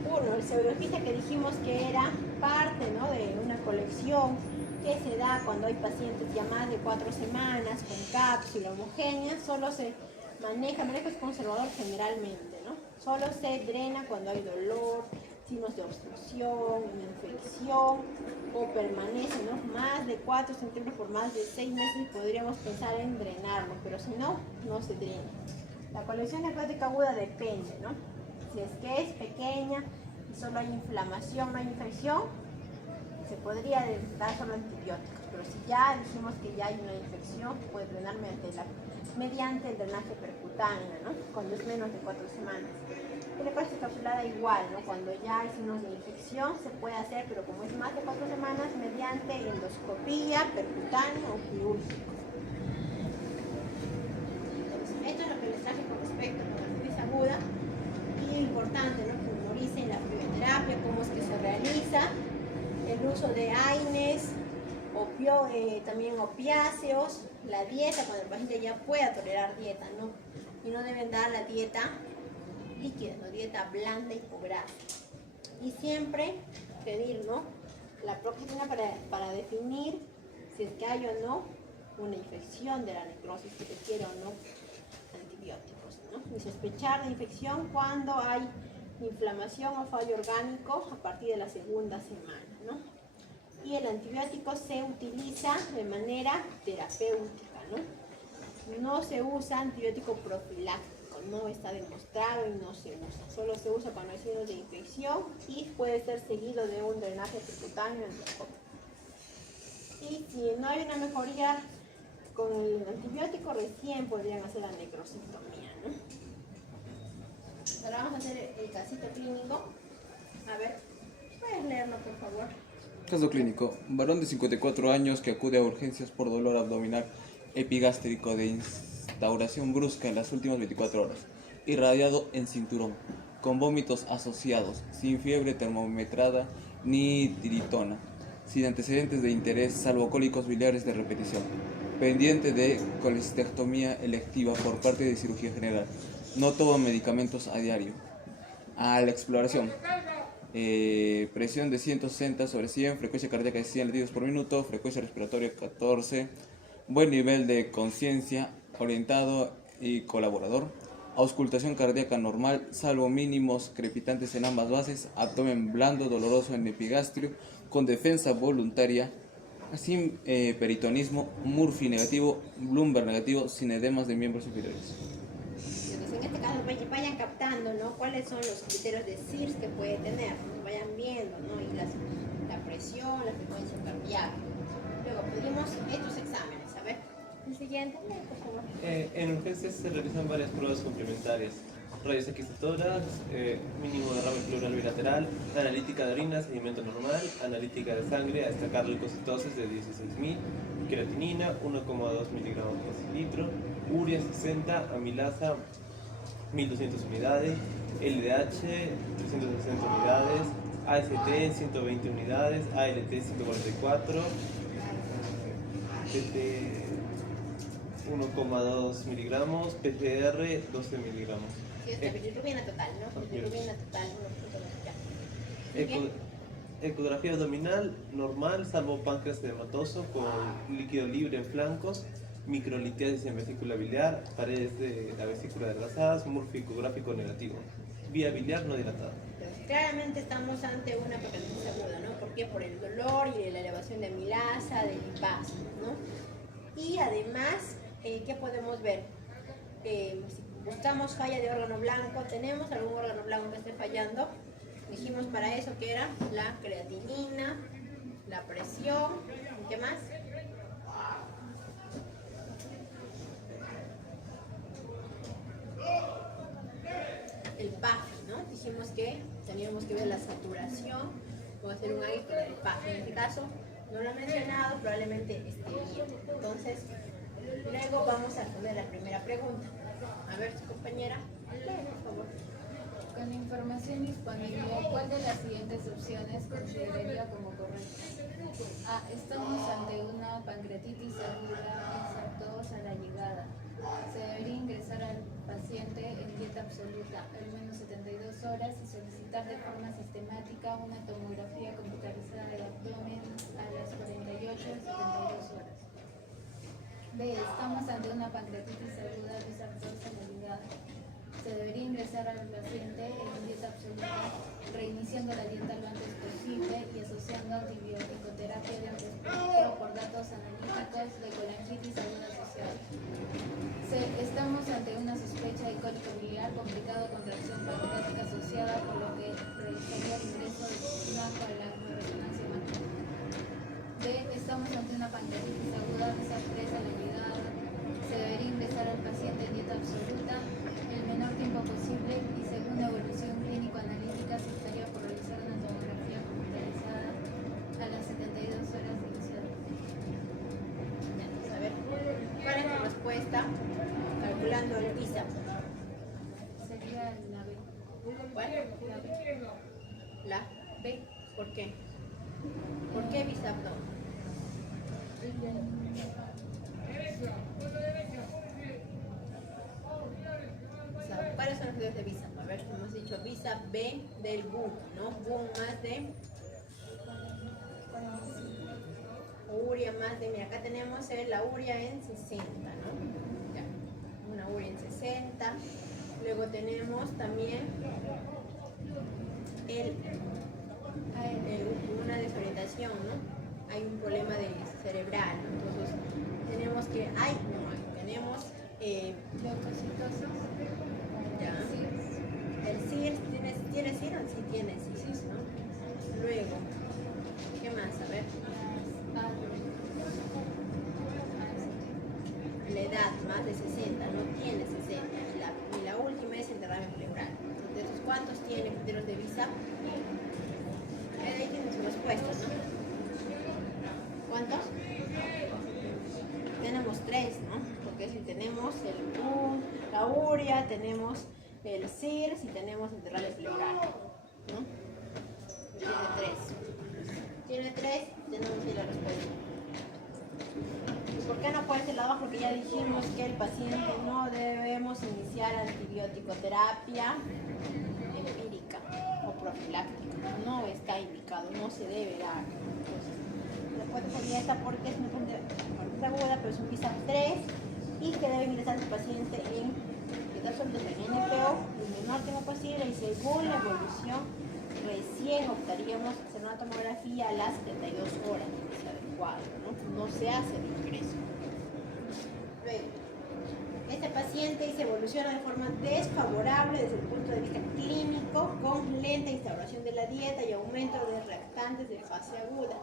uno, el pseudorquista que dijimos que era parte, ¿no? De una colección que se da cuando hay pacientes ya más de 4 semanas con cápsula homogénea, solo se maneja es conservador generalmente, ¿no? Solo se drena cuando hay dolor, signos de obstrucción, una infección o permanece, ¿no? Más de 4 centímetros por más de 6 meses podríamos pensar en drenarlo, pero si no, no se drena. La colección necrótica aguda depende, ¿no? Si es que es pequeña y solo hay inflamación, no hay infección, se podría dar solo antibióticos, pero si ya dijimos que ya hay una infección, puede drenar mediante el drenaje percutáneo, ¿no? Cuando es menos de 4 semanas. Y la necrosis encapsulada igual, ¿no? Cuando ya hay signos de infección se puede hacer, pero como es más de 4 semanas, mediante endoscopía, percutáneo o quirúrgico. Entonces, esto es lo que les traje con respecto a la necrosis aguda y importante, ¿no? Que memoricen la crioterapia, cómo es que se realiza, el uso de AINES, también opiáceos, la dieta, cuando el paciente ya pueda tolerar dieta, ¿no? Y no deben dar la dieta líquida, ¿no? Dieta blanda y grasa. Y siempre pedir, ¿no? La proximina para definir si es que hay o no una infección de la necrosis, que requiere o no antibióticos, ¿no? Y sospechar de infección cuando hay inflamación o fallo orgánico a partir de la segunda semana, ¿no? Y el antibiótico se utiliza de manera terapéutica, ¿no? No se usa antibiótico profiláctico, no está demostrado y no se usa. Solo se usa cuando hay signos de infección y puede ser seguido de un drenaje percutáneo endoscópico. Y si no hay una mejoría con el antibiótico, recién podrían hacer la necrosectomía, ¿no? Ahora vamos a hacer el casito clínico. A ver, puedes leerlo por favor. Caso clínico. Varón de 54 años que acude a urgencias por dolor abdominal epigástrico de instauración brusca en las últimas 24 horas. Irradiado en cinturón, con vómitos asociados, sin fiebre termometrada ni tiritona, sin antecedentes de interés salvo cólicos biliares de repetición. Pendiente de colestectomía electiva por parte de cirugía general. No toma medicamentos a diario. A la exploración. Presión de 160/100, frecuencia cardíaca de 100 latidos por minuto, frecuencia respiratoria 14, buen nivel de conciencia, orientado y colaborador, auscultación cardíaca normal, salvo mínimos crepitantes en ambas bases, abdomen blando, doloroso en epigastrio, con defensa voluntaria, así peritonismo, Murphy negativo, Bloomberg negativo, sin edemas de miembros superiores. Entonces, en este caso vayan captando, ¿no? Cuáles son los criterios de CIRS que puede tener, ¿no? Vayan viendo, ¿no? Y la presión, la frecuencia cardíaca. Luego pedimos estos exámenes, a ver. El siguiente, por favor. En urgencias se realizan varias pruebas complementarias. Rayos X de tórax, mínimo derrame pleural bilateral, analítica de orina, seguimiento normal, analítica de sangre, a destacar leucocitosis de 16.000, creatinina 1,2 miligramos por litro, urea 60, amilasa 1.200 unidades, LDH 360 unidades, AST 120 unidades, ALT 144, PT 1,2 miligramos, PCR 12 miligramos. Sí, esta bilirrubina total, ¿no? Bilirrubina total, 1.2 ya. Eco- Ecografía abdominal normal, salvo páncreas edematoso con líquido libre en flancos, microlitiasis en vesícula biliar, paredes de la vesícula adelgazadas, Murphy ecográfico negativo, vía biliar no dilatada. Entonces, claramente estamos ante una pancreatitis aguda, ¿no? ¿Por qué? Por el dolor y la elevación de amilasa, de lipasa, ¿no? Y además, ¿qué podemos ver? Si buscamos falla de órgano blanco, ¿tenemos algún órgano blanco que esté fallando? Dijimos para eso que era la creatinina, la presión, ¿qué más? El PAF, ¿no? Dijimos que teníamos que ver la saturación, o hacer un AIS con el PAF. En este caso, no lo he mencionado, probablemente esté bien. Entonces, luego vamos a responder la primera pregunta. A ver, su compañera, lee, por favor. Con la información disponible, ¿cuál de las siguientes opciones consideraría como correcta? A. Estamos ante una pancreatitis aguda exartosa a la llegada. Se debería ingresar al paciente en dieta absoluta, al menos 72 horas, y solicitar de forma sistemática una tomografía computarizada del abdomen a las 48 a 72 horas. B. Estamos ante una pancreatitis aguda exartosa a la llegada. Se debería ingresar al paciente en dieta absoluta, reiniciando la dieta lo antes posible y asociando antibiótico-terapia de respecto por datos analíticos de colangitis aguda asociada. C. Estamos ante una sospecha de cólico biliar complicado con reacción pancreática asociada, por lo que realizaría el ingreso de una con la resonancia magnética. D. Estamos ante una pancreatitis aguda desastresa a la llegada. Se debería ingresar al paciente en dieta absoluta el menor tiempo posible y según la evolución clínico-analítica se estaría por realizar una tomografía computarizada a las 72 horas de iniciado. Entonces, a ver, ¿cuál es tu respuesta? Calculando el PISA. Sería la B. ¿Cuál? La B. La B. ¿Por qué? ¿Por qué PISA no? O sea, ¿cuáles son los criterios de visa? A ver, hemos dicho visa B del BUN, ¿no? BUN más de urea más de, mira, acá tenemos la urea en 60, ¿no? Ya, una urea en 60. Luego tenemos también una desorientación, ¿no? Hay un problema cerebral, ¿no? Entonces, tenemos que, tenemos Leucocitosis. ya. El CIRS, ¿tiene CIRS? Sí, tiene CIRS, ¿no? Luego, ¿qué más? A ver. La edad, más de 60, no tiene 60. Y la última es el derrame pleural, no ¿Cuántos tiene criterios de visa? Ahí tienen sus respuestas, ¿no? ¿Cuántos? Tenemos 3, ¿no? Porque si tenemos la urea, tenemos el CIRS y tenemos el derrame pleural, ¿no? Tiene 3, tenemos ahí la respuesta. ¿Y por qué no puede ser la 2? Porque ya dijimos que el paciente no debemos iniciar antibiótico-terapia empírica o profiláctica. No está indicado, no se debe dar. Entonces, la respuesta sería esta porque es una enfermedad aguda, pero es un visa 3 y que debe ingresar el paciente en NPO el menor tiempo posible y según la evolución recién optaríamos a hacer una tomografía a las 72 horas, que es adecuado, ¿no? No se hace el ingreso. Luego, este paciente se evoluciona de forma desfavorable desde el punto de vista clínico, con lenta instauración de la dieta y aumento de reactantes de fase aguda.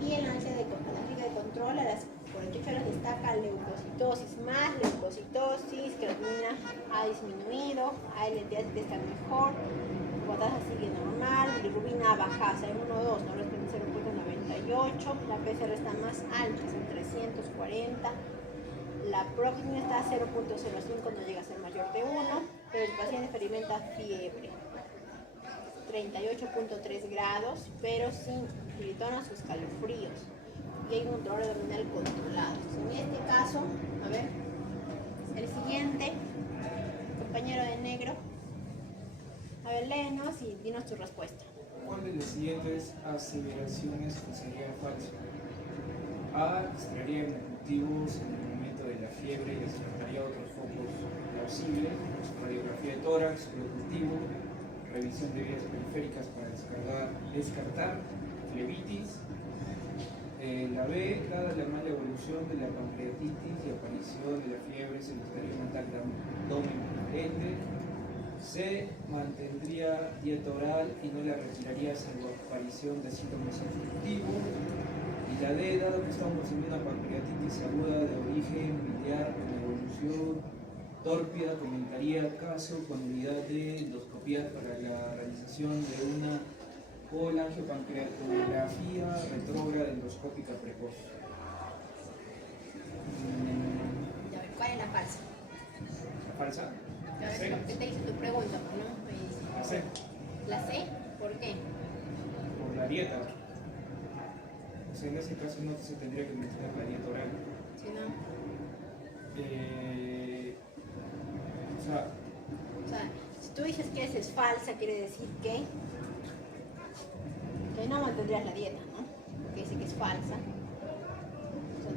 Y en la analítica de control a las 48 horas destaca leucocitosis más leucocitosis, creatinina ha disminuido, ALT está mejor, glucosa sigue normal, bilirrubina baja, o sea, en 1-2, no responde 0.98, la PCR está más alta, es en 340, la proximina está a 0.05, no llega a ser mayor de 1, pero el paciente experimenta fiebre. 38.3 grados, pero sin tritonas o escalofríos. Y hay un dolor abdominal controlado. En este caso, a ver, el siguiente, compañero de negro. A ver, léenos y dinos tu respuesta. ¿Cuál de las siguientes aseveraciones sería falso? A. Extraería cultivos en el momento de la fiebre y descartaría otros focos plausibles. Radiografía de tórax, cultivo. Revisión de vías periféricas para descartar flebitis. La B, dada la mala evolución de la pancreatitis y aparición de la fiebre, se necesitaría un ataque de abdomen permanente. C, mantendría dieta oral y no la retiraría salvo aparición de síntomas obstructivos. Y la D, dado que estamos en una pancreatitis aguda de origen biliar con evolución tórpida, comentaría caso con unidad de endoscopía para la realización de una colangiopancreatografía retrógrada endoscópica precoz. Ya ver, ¿cuál es la falsa? ¿La falsa? A ver, ¿qué te hice tu pregunta? ¿No? La C. ¿La C? ¿Por qué? Por la dieta. O sea, en ese caso no se tendría que mencionar la dieta oral. Si no. O sea, si tú dices que esa es falsa, quiere decir que no mantendrías la dieta, ¿no? Porque dice que es falsa. O sea,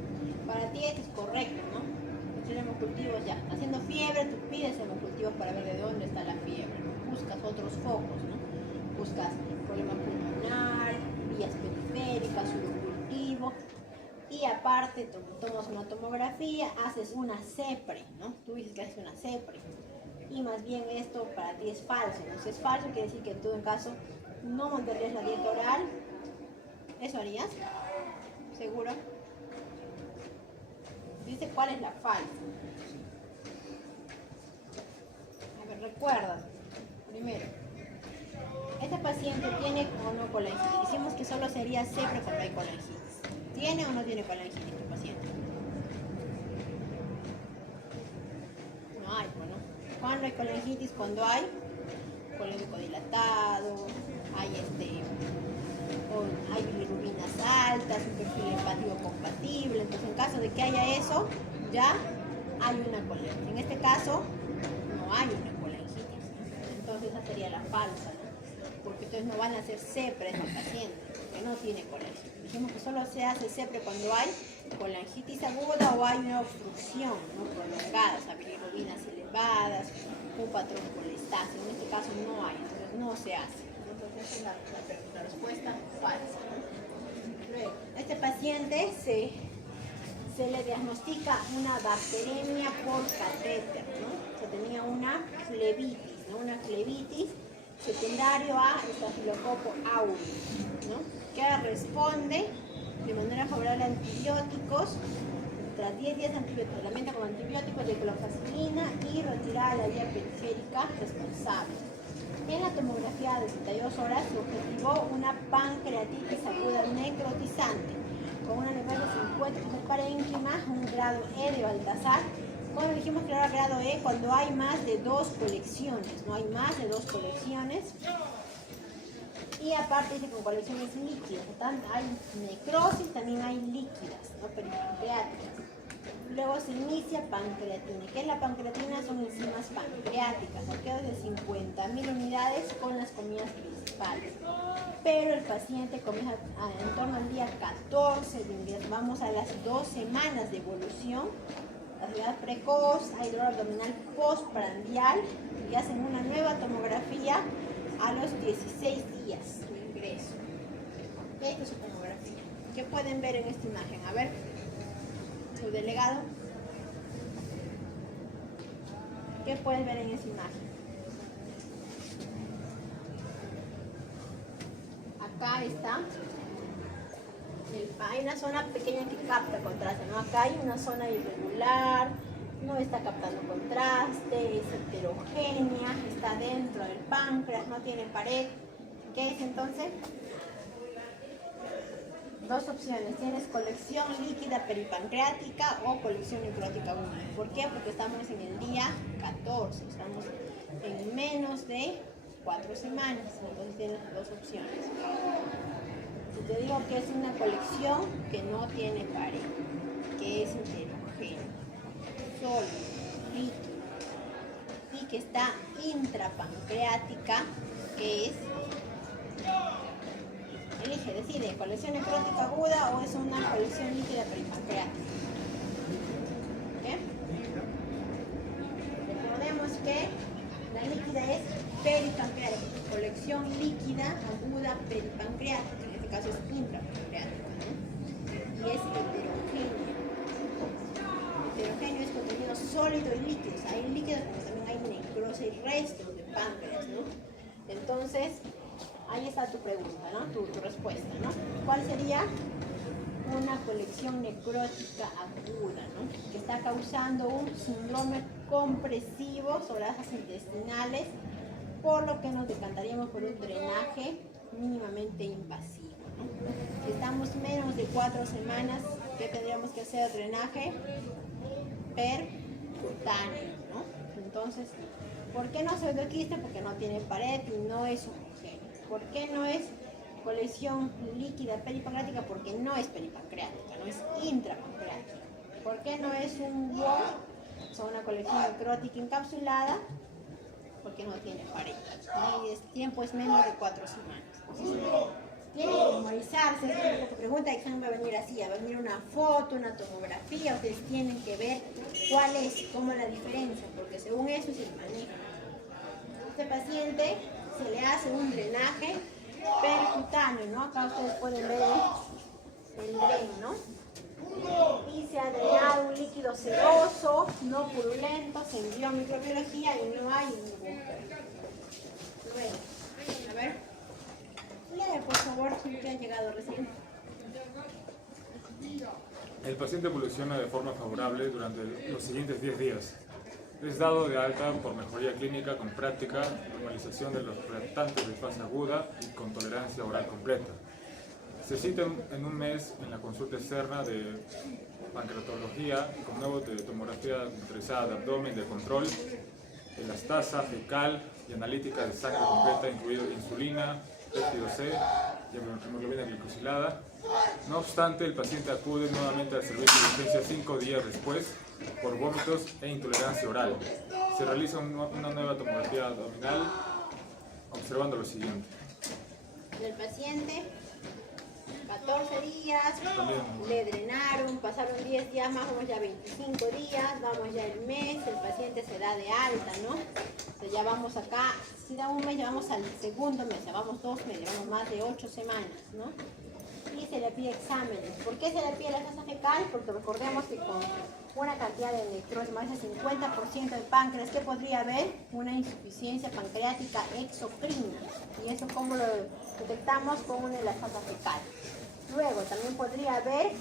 para ti esto es correcto, ¿no? Tenemos cultivos ya. Haciendo fiebre, tú pides hemocultivos para ver de dónde está la fiebre, ¿no? Buscas otros focos, ¿no? Buscas problema pulmonar, vías periféricas, urocultivo. Y aparte, tomas una tomografía, haces una CEPRE, ¿no? Tú dices que haces una CEPRE. Y más bien esto para ti es falso, ¿no? Si es falso, quiere decir que tú en caso no mantendrías la dieta oral. ¿Eso harías? ¿Seguro? Dice cuál es la falsa. A ver, recuerda. Primero, ¿este paciente tiene o no colangitis? Dijimos que solo sería CEPRE cuando hay colangitis. ¿Tiene o no tiene colangitis tu paciente? No hay, pues, ¿no? ¿Cuándo hay colangitis? Cuando hay colédoco dilatado, hay bilirrubinas altas, un perfil hepático compatible. Entonces, en caso de que haya eso, ya hay una colangitis. En este caso, no hay una colangitis, ¿no? Entonces, esa sería la falsa, ¿no? Porque entonces no van a hacer CEPRE al paciente, porque no tiene colangitis. Dijimos que solo se hace CEPRE cuando hay colangitis aguda o hay una obstrucción, ¿no? Prolongada, o sea, bilirrubinas elevadas, un patrón colestáceo. En este caso no hay, entonces no se hace. Entonces esa es la respuesta falsa, ¿no? Luego, este paciente se le diagnostica una bacteremia por catéter, ¿no? Se tenía una flebitis, ¿no? Una flebitis secundario a Staphylococcus aureus, ¿no? Que responde de manera favorable a antibióticos. Tras 10 días de tratamiento con antibióticos de clofazimina y retirada la vía periférica responsable. En la tomografía de 72 horas se objetivó una pancreatitis aguda necrotizante con una necrosis de 50% del parénquima, un grado E de Baltasar. Cuando dijimos que era grado E, cuando hay más de 2 colecciones, no hay más de 2 colecciones. Y aparte dice con colecciones líquidas, hay necrosis, también hay líquidas, ¿no? Peripancreáticas. Luego se inicia pancreatina. ¿Qué es la pancreatina? Son enzimas pancreáticas, alrededor de 50.000 unidades con las comidas principales. Pero el paciente comienza en torno al día 14 de ingreso. Vamos a las 2 semanas de evolución. La edad precoz, hay dolor abdominal postprandial y hacen una nueva tomografía a los 16 días de ingreso. Esta es su tomografía. ¿Qué pueden ver en esta imagen? A ver, su delegado. ¿Qué pueden ver en esta imagen? Acá está. Hay una zona pequeña que capta contraste, ¿no? Acá hay una zona irregular, no está captando contraste, es heterogénea, está dentro del páncreas, no tiene pared. ¿Qué es entonces? Dos opciones, tienes colección líquida peripancreática o colección necrótica única. ¿Por qué? Porque estamos en el día 14, estamos en menos de 4 semanas, entonces tienes dos opciones. Si te digo que es una colección que no tiene pared, que es heterogénea, sólido, líquido, y que está intrapancreática, que es, elige, decide, colección necrótica aguda o es una colección líquida peripancreática. ¿Okay? Recordemos que la líquida es peripancreática, colección líquida aguda peripancreática, en este caso es intrapancreática, ¿no? Y es heterogénea. Heterogéneo es contenido sólido y líquido, o sea, hay líquidos pero también hay necrosis y restos de páncreas, ¿no? Entonces, ahí está tu pregunta, ¿no? Tu respuesta, ¿no? ¿Cuál sería? Una colección necrótica aguda, ¿no? Que está causando un síndrome compresivo sobre las asas intestinales, por lo que nos decantaríamos por un drenaje mínimamente invasivo, ¿no? Si estamos menos de 4 semanas, ¿qué tendríamos que hacer? Drenaje percutáneo, ¿no? Entonces, ¿por qué no pseudoquiste? Porque no tiene pared y no es homogéneo. ¿Por qué no es colección líquida peripancreática? Porque no es peripancreática, no es intrapancreática. ¿Por qué no es un WOR? Son una colección necrótica encapsulada, porque no tiene pared. Y el tiempo es menos de 4 semanas. Entonces, tienen que memorizarse. Lo que pregunta el examen va a venir así, va a venir una foto, una tomografía. Ustedes tienen que ver cuál es, cómo es la diferencia, porque según eso es el manejo. Este paciente se le hace un drenaje percutáneo, ¿no? Acá ustedes pueden ver el dren, ¿no? Y se ha drenado un líquido sedoso, no purulento, se envió a microbiología y no hay ningún. Luego, a ver, lee por favor, que ha llegado recién. El paciente evoluciona de forma favorable durante los siguientes 10 días. Es dado de alta por mejoría clínica con práctica, normalización de los reactantes de fase aguda y con tolerancia oral completa. Se cita en un mes en la consulta externa de pancreatología con nuevo de tomografía interesada de abdomen de control, elastasa fecal y analítica de sangre completa, incluido insulina, péptido C y hemoglobina glicosilada. No obstante, el paciente acude nuevamente al servicio de urgencia 5 días después por vómitos e intolerancia oral. Se realiza una nueva tomografía abdominal observando lo siguiente. El paciente, 14 días, le drenaron, pasaron 10 días más, vamos ya 25 días, vamos ya el mes, el paciente se da de alta, ¿no? Entonces ya vamos acá, si da un mes, ya vamos al segundo mes, ya vamos 2 meses, llevamos más de 8 semanas, ¿no? Y se le pide exámenes. ¿Por qué se le pide la tasa fecal? Porque recordemos que con una cantidad de necrosis, más del 50% del páncreas, que podría haber una insuficiencia pancreática exocrina. Y eso cómo lo detectamos con una elastasa fecal. Luego también podría haber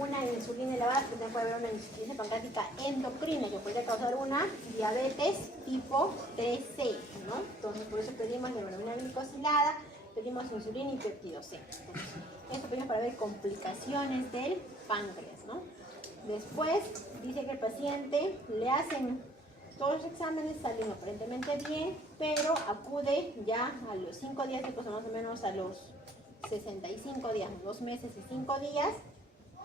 una insulina elevada, que también puede haber una insuficiencia pancreática endocrina que puede causar una diabetes tipo 3C, ¿no? Entonces, por eso pedimos hemoglobina glicosilada, pedimos insulina y péptido C. Entonces, esto pedimos para ver complicaciones del páncreas, ¿no? Después, dice que el paciente le hacen todos los exámenes, salen aparentemente bien, pero acude ya a los 5 días, después más o menos a los 65 días, 2 meses y 5 días,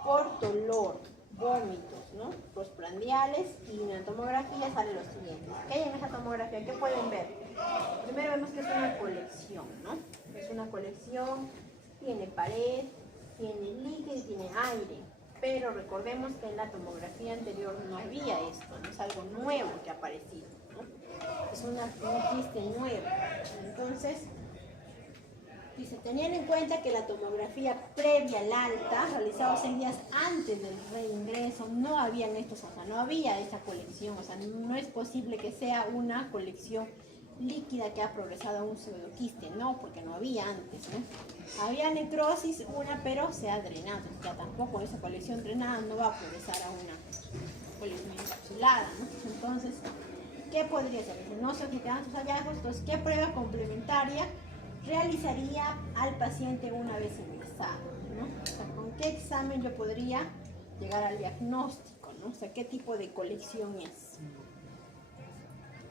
por dolor, vómitos, ¿no? Postprandiales, y en la tomografía sale lo siguiente. ¿Qué hay en esa tomografía? ¿Qué pueden ver? Primero vemos que es una colección, ¿no? Es una colección, tiene pared, tiene líquido y tiene aire. Pero recordemos que en la tomografía anterior no había esto, no es algo nuevo que ha aparecido, ¿no? Es un quiste nuevo. Entonces, dice, teniendo en cuenta que la tomografía previa al alta, realizada 6 días antes del reingreso, no habían estos, o sea, no había esa colección, o sea, no es posible que sea una colección líquida que ha progresado a un pseudoquiste, no, porque no había antes, ¿no? Había necrosis, pero se ha drenado, ya tampoco esa colección drenada no va a progresar a una colección encapsulada, ¿no? Entonces, ¿qué podría ser? No se objetan sus hallazgos, entonces, ¿qué prueba complementaria realizaría al paciente una vez ingresado, ¿no? O sea, ¿con qué examen yo podría llegar al diagnóstico, ¿no? O sea, ¿qué tipo de colección es?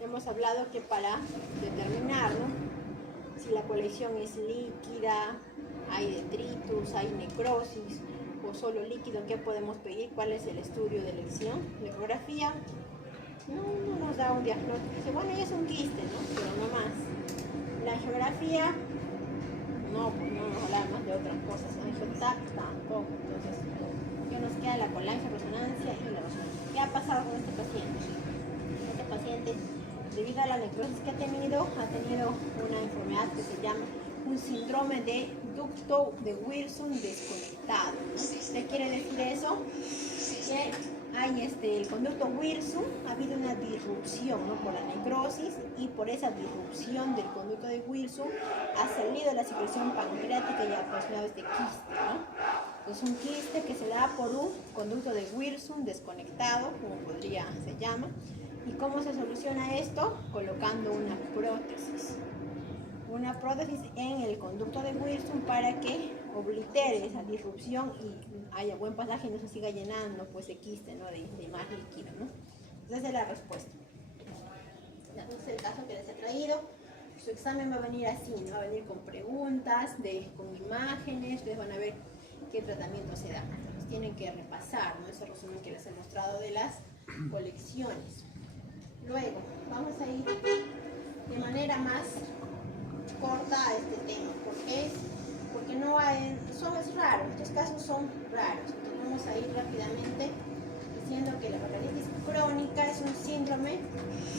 Hemos hablado que para determinar, ¿no?, si la colección es líquida, hay detritus, hay necrosis o solo líquido, ¿qué podemos pedir? ¿Cuál es el estudio de elección? La ecografía no nos da un diagnóstico. Dice, bueno, ya es un quiste, ¿no? Pero no más. La geografía, no, pues no nos habla más de otras cosas. ¿No? Angiotac tampoco. Entonces, ¿qué nos queda? La colangioresonancia y la resonancia. ¿Qué ha pasado con este paciente? Este paciente, debido a la necrosis que ha tenido una enfermedad que se llama un síndrome de ducto de Wilson desconectado. ¿Qué quiere decir eso? Que hay el conducto Wilson, ha habido una disrupción, ¿no?, por la necrosis, y por esa disrupción del conducto de Wilson ha salido la secreción pancreática y ha ocasionado este quiste, ¿no? Es un quiste que se da por un conducto de Wilson desconectado, como se llama. ¿Y cómo se soluciona esto? Colocando una prótesis en el conducto de Wilson para que oblitere esa disrupción y haya buen pasaje y no se siga llenando pues de quiste, ¿no?, de más líquido, ¿no? Esa es la respuesta. Entonces, el caso que les he traído, su examen va a venir así, ¿no? Va a venir con preguntas, con imágenes, ustedes van a ver qué tratamiento se da. Entonces, tienen que repasar, ¿no?, ese resumen que les he mostrado de las colecciones. Luego, vamos a ir de manera más corta a este tema. ¿Por qué? Porque es raro, estos casos son raros. Entonces vamos a ir rápidamente diciendo que la pancreatitis crónica es un síndrome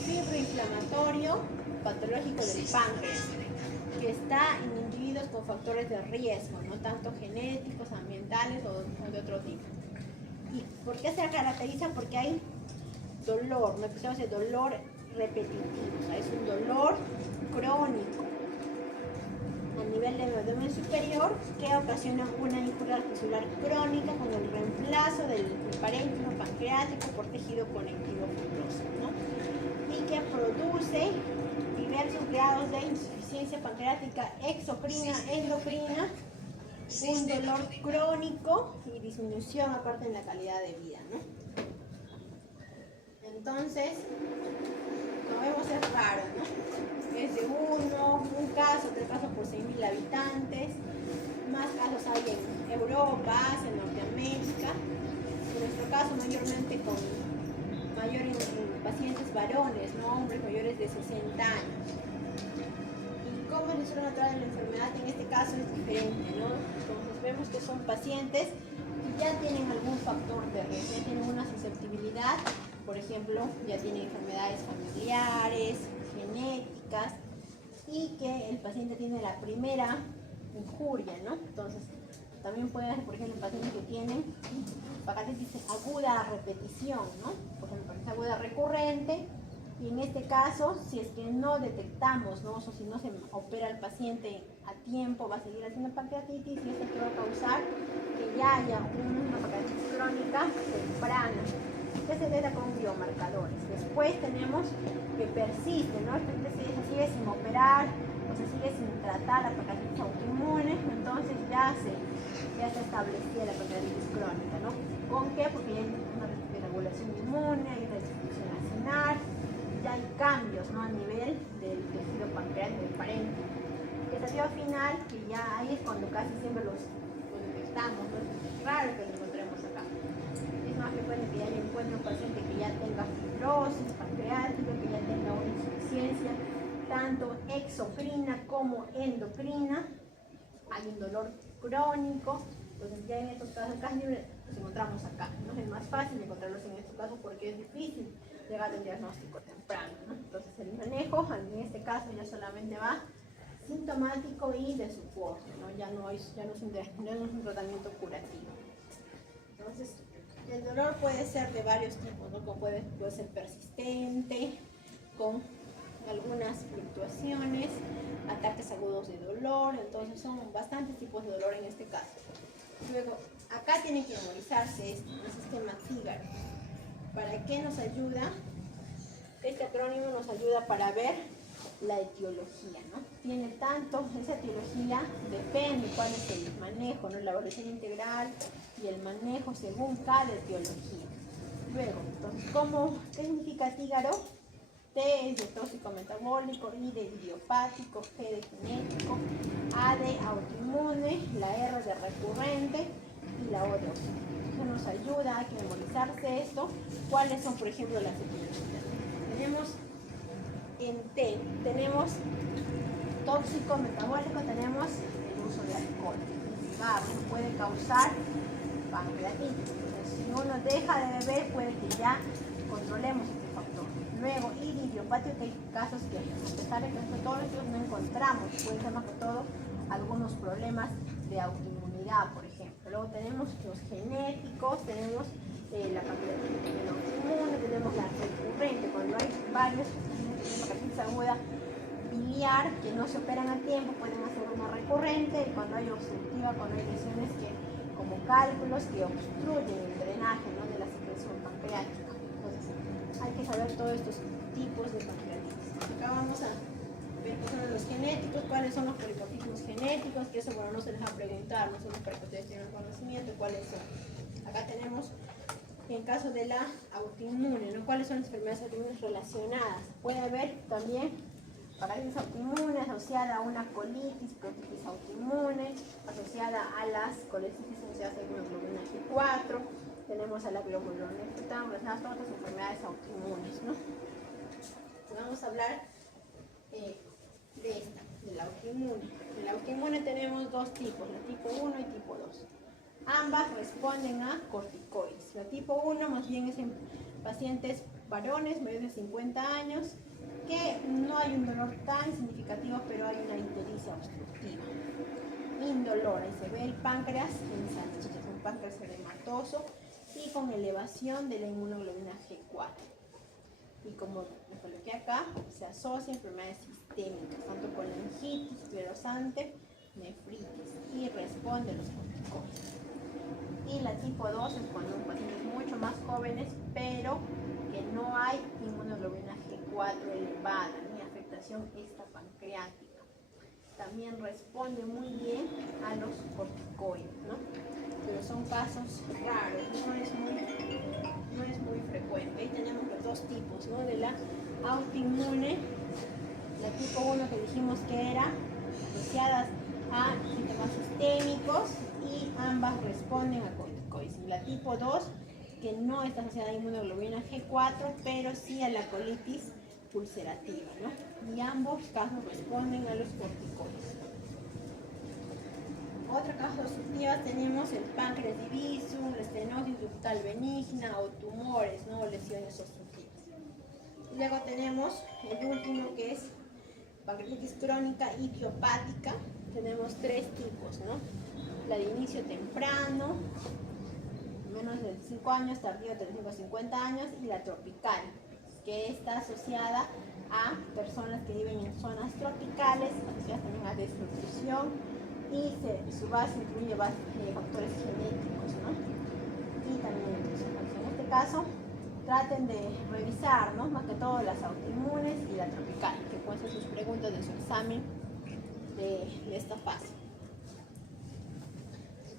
fibroinflamatorio patológico del páncreas que está en individuos con factores de riesgo, no tanto genéticos, ambientales o de otro tipo. ¿Y por qué se caracteriza? Porque hay dolor, no episodios de dolor repetitivo, o sea, es un dolor crónico a nivel del abdomen superior que ocasiona una injuria articular crónica con el reemplazo del parénquimo pancreático por tejido conectivo fibroso, ¿no? Y que produce diversos grados de insuficiencia pancreática exocrina, endocrina, un dolor crónico y disminución aparte en la calidad de vida, ¿no? Entonces, como vemos, es raro, ¿no? Es de un caso, 3 casos por 6.000 habitantes. Más casos hay en Europa, en Norteamérica. En nuestro caso, mayormente con pacientes varones, ¿no?, hombres mayores de 60 años. ¿Y cómo es la historia natural de la enfermedad? En este caso es diferente, ¿no? Entonces vemos que son pacientes que ya tienen algún factor de riesgo, ya tienen una susceptibilidad. Por ejemplo, ya tienen enfermedades familiares, genéticas, y que el paciente tiene la primera injuria, ¿no? Entonces, también puede ser, por ejemplo, pacientes que tienen pancreatitis aguda a repetición, ¿no? Por ejemplo, pancreatitis aguda recurrente, Y en este caso, si es que no detectamos, ¿no? O si no se opera al paciente a tiempo, va a seguir haciendo pancreatitis y esto que va a causar que ya haya una pancreatitis crónica temprana, que se debe con biomarcadores. Después tenemos que persiste, ¿no? Entonces, si se sigue sin operar o se sigue sin tratar la pancreatitis autoinmune, entonces ya se establecía la pancreatitis crónica, ¿no? ¿Con qué? Porque ya hay una desregulación inmune, hay una disfunción acinar, ya hay cambios, ¿no? A nivel del tejido pancreático del parénquima. El estadio final, que ya ahí es cuando casi siempre los detectamos, ¿no? Es raro que lo encontremos acá. Es más frecuente que ya encuentre un paciente que ya tenga fibrosis pancreática, que ya tenga una insuficiencia tanto exocrina como endocrina. Hay un dolor crónico, entonces ya en estos casos casi los encontramos acá, ¿no? Es más fácil encontrarlos en estos casos porque es difícil llegar al diagnóstico temprano, ¿no? Entonces el manejo en este caso ya solamente va sintomático y de soporte, ¿no? Ya no es un tratamiento curativo. Entonces el dolor puede ser de varios tipos, ¿no? Como puede ser persistente, con algunas fluctuaciones, ataques agudos de dolor, entonces son bastantes tipos de dolor en este caso. Luego, acá tiene que memorizarse esto, el sistema Figaro. ¿Para qué nos ayuda? Este acrónimo nos ayuda para ver la etiología, ¿no? Tiene tanto, esa etiología depende cuál es el manejo, ¿no? La evaluación integral y el manejo según cada etiología. Luego, entonces, ¿qué significa Figaro? T es de tóxico metabólico, I de idiopático, G de genético, A de autoinmune, la R de recurrente y la O de obsesivo. Eso nos ayuda a que memorizarse esto. ¿Cuáles son, por ejemplo, las etiologías? Tenemos en T, tenemos tóxico metabólico, tenemos el uso de alcohol. Puede causar pancreatitis. Entonces, si uno deja de beber, puede que ya controlemos este factor. Luego, idiopático, que hay casos que a pesar de que todos no encontramos, pueden ser más que todo algunos problemas de autoinmunidad, por ejemplo. Luego tenemos los genéticos, tenemos la pancreatitis autoinmune, tenemos la recurrente, cuando hay varios pancreatitis aguda biliar que no se operan a tiempo, pueden hacer una recurrente, y cuando hay obstructiva, cuando hay lesiones como cálculos que obstruyen el drenaje, ¿no? De la secreción pancreática. Entonces, hay que saber todos estos tipos de pancreatitis. Acá vamos a ver cuáles son los genéticos, cuáles son los polipotismos genéticos, que eso bueno no se les va a preguntar, no solo para que ustedes tengan conocimiento cuáles son. Acá tenemos en caso de la autoinmune, ¿no? ¿Cuáles son las enfermedades autoinmunes relacionadas? Puede haber también parálisis autoinmune asociada a una colitis, protitis autoinmune, asociada a las colecitis asociadas a inmunoglobulina G4, tenemos a la globulonefritina, relacionadas con otras enfermedades autoinmunes, ¿no? Vamos a hablar de la autoinmune. De la autoinmune tenemos dos tipos, la tipo 1 y tipo 2. Ambas responden a corticoides. La tipo 1 más bien es en pacientes varones mayores de 50 años que no hay un dolor tan significativo, pero hay una ictericia obstructiva. Indolora y se ve el páncreas en salchichas, un páncreas edematoso y con elevación de la inmunoglobulina G4. Y como les coloqué acá, se asocia a enfermedades sistémicas, tanto con meningitis, esclerosante, nefritis, y responde a los corticoides. Y la tipo 2 es cuando un paciente es mucho más jóvenes, pero que no hay inmunoglobulina G4 elevada, ni afectación extrapancreática. También responde muy bien a los corticoides, ¿no? Pero son casos raros, no es muy frecuente. Ahí tenemos los dos tipos, ¿no? De la autoinmune, la tipo 1 que dijimos que era asociadas a síntomas sistémicos y ambas responden a corticoides. Y la tipo 2 que no está asociada a inmunoglobulina G4, pero sí a la colitis ulcerativa, ¿no? Y ambos casos responden a los corticoides. Otra causa obstructiva tenemos el páncreas divisum, la estenosis ductal benigna o tumores, ¿no? O lesiones obstructivas. Luego tenemos el último que es pancreatitis crónica idiopática. Tenemos tres tipos, ¿no? La de inicio temprano, menos de 5 años, tardío de 35 a 50 años, y la tropical. que está asociada a personas que viven en zonas tropicales, asociadas también a desnutrición, y su base incluye factores genéticos, ¿no? Y también nutrición. En este caso, traten de revisar, ¿no? Más que todo las autoinmunes y la tropical, que pueden ser sus preguntas de su examen de esta fase.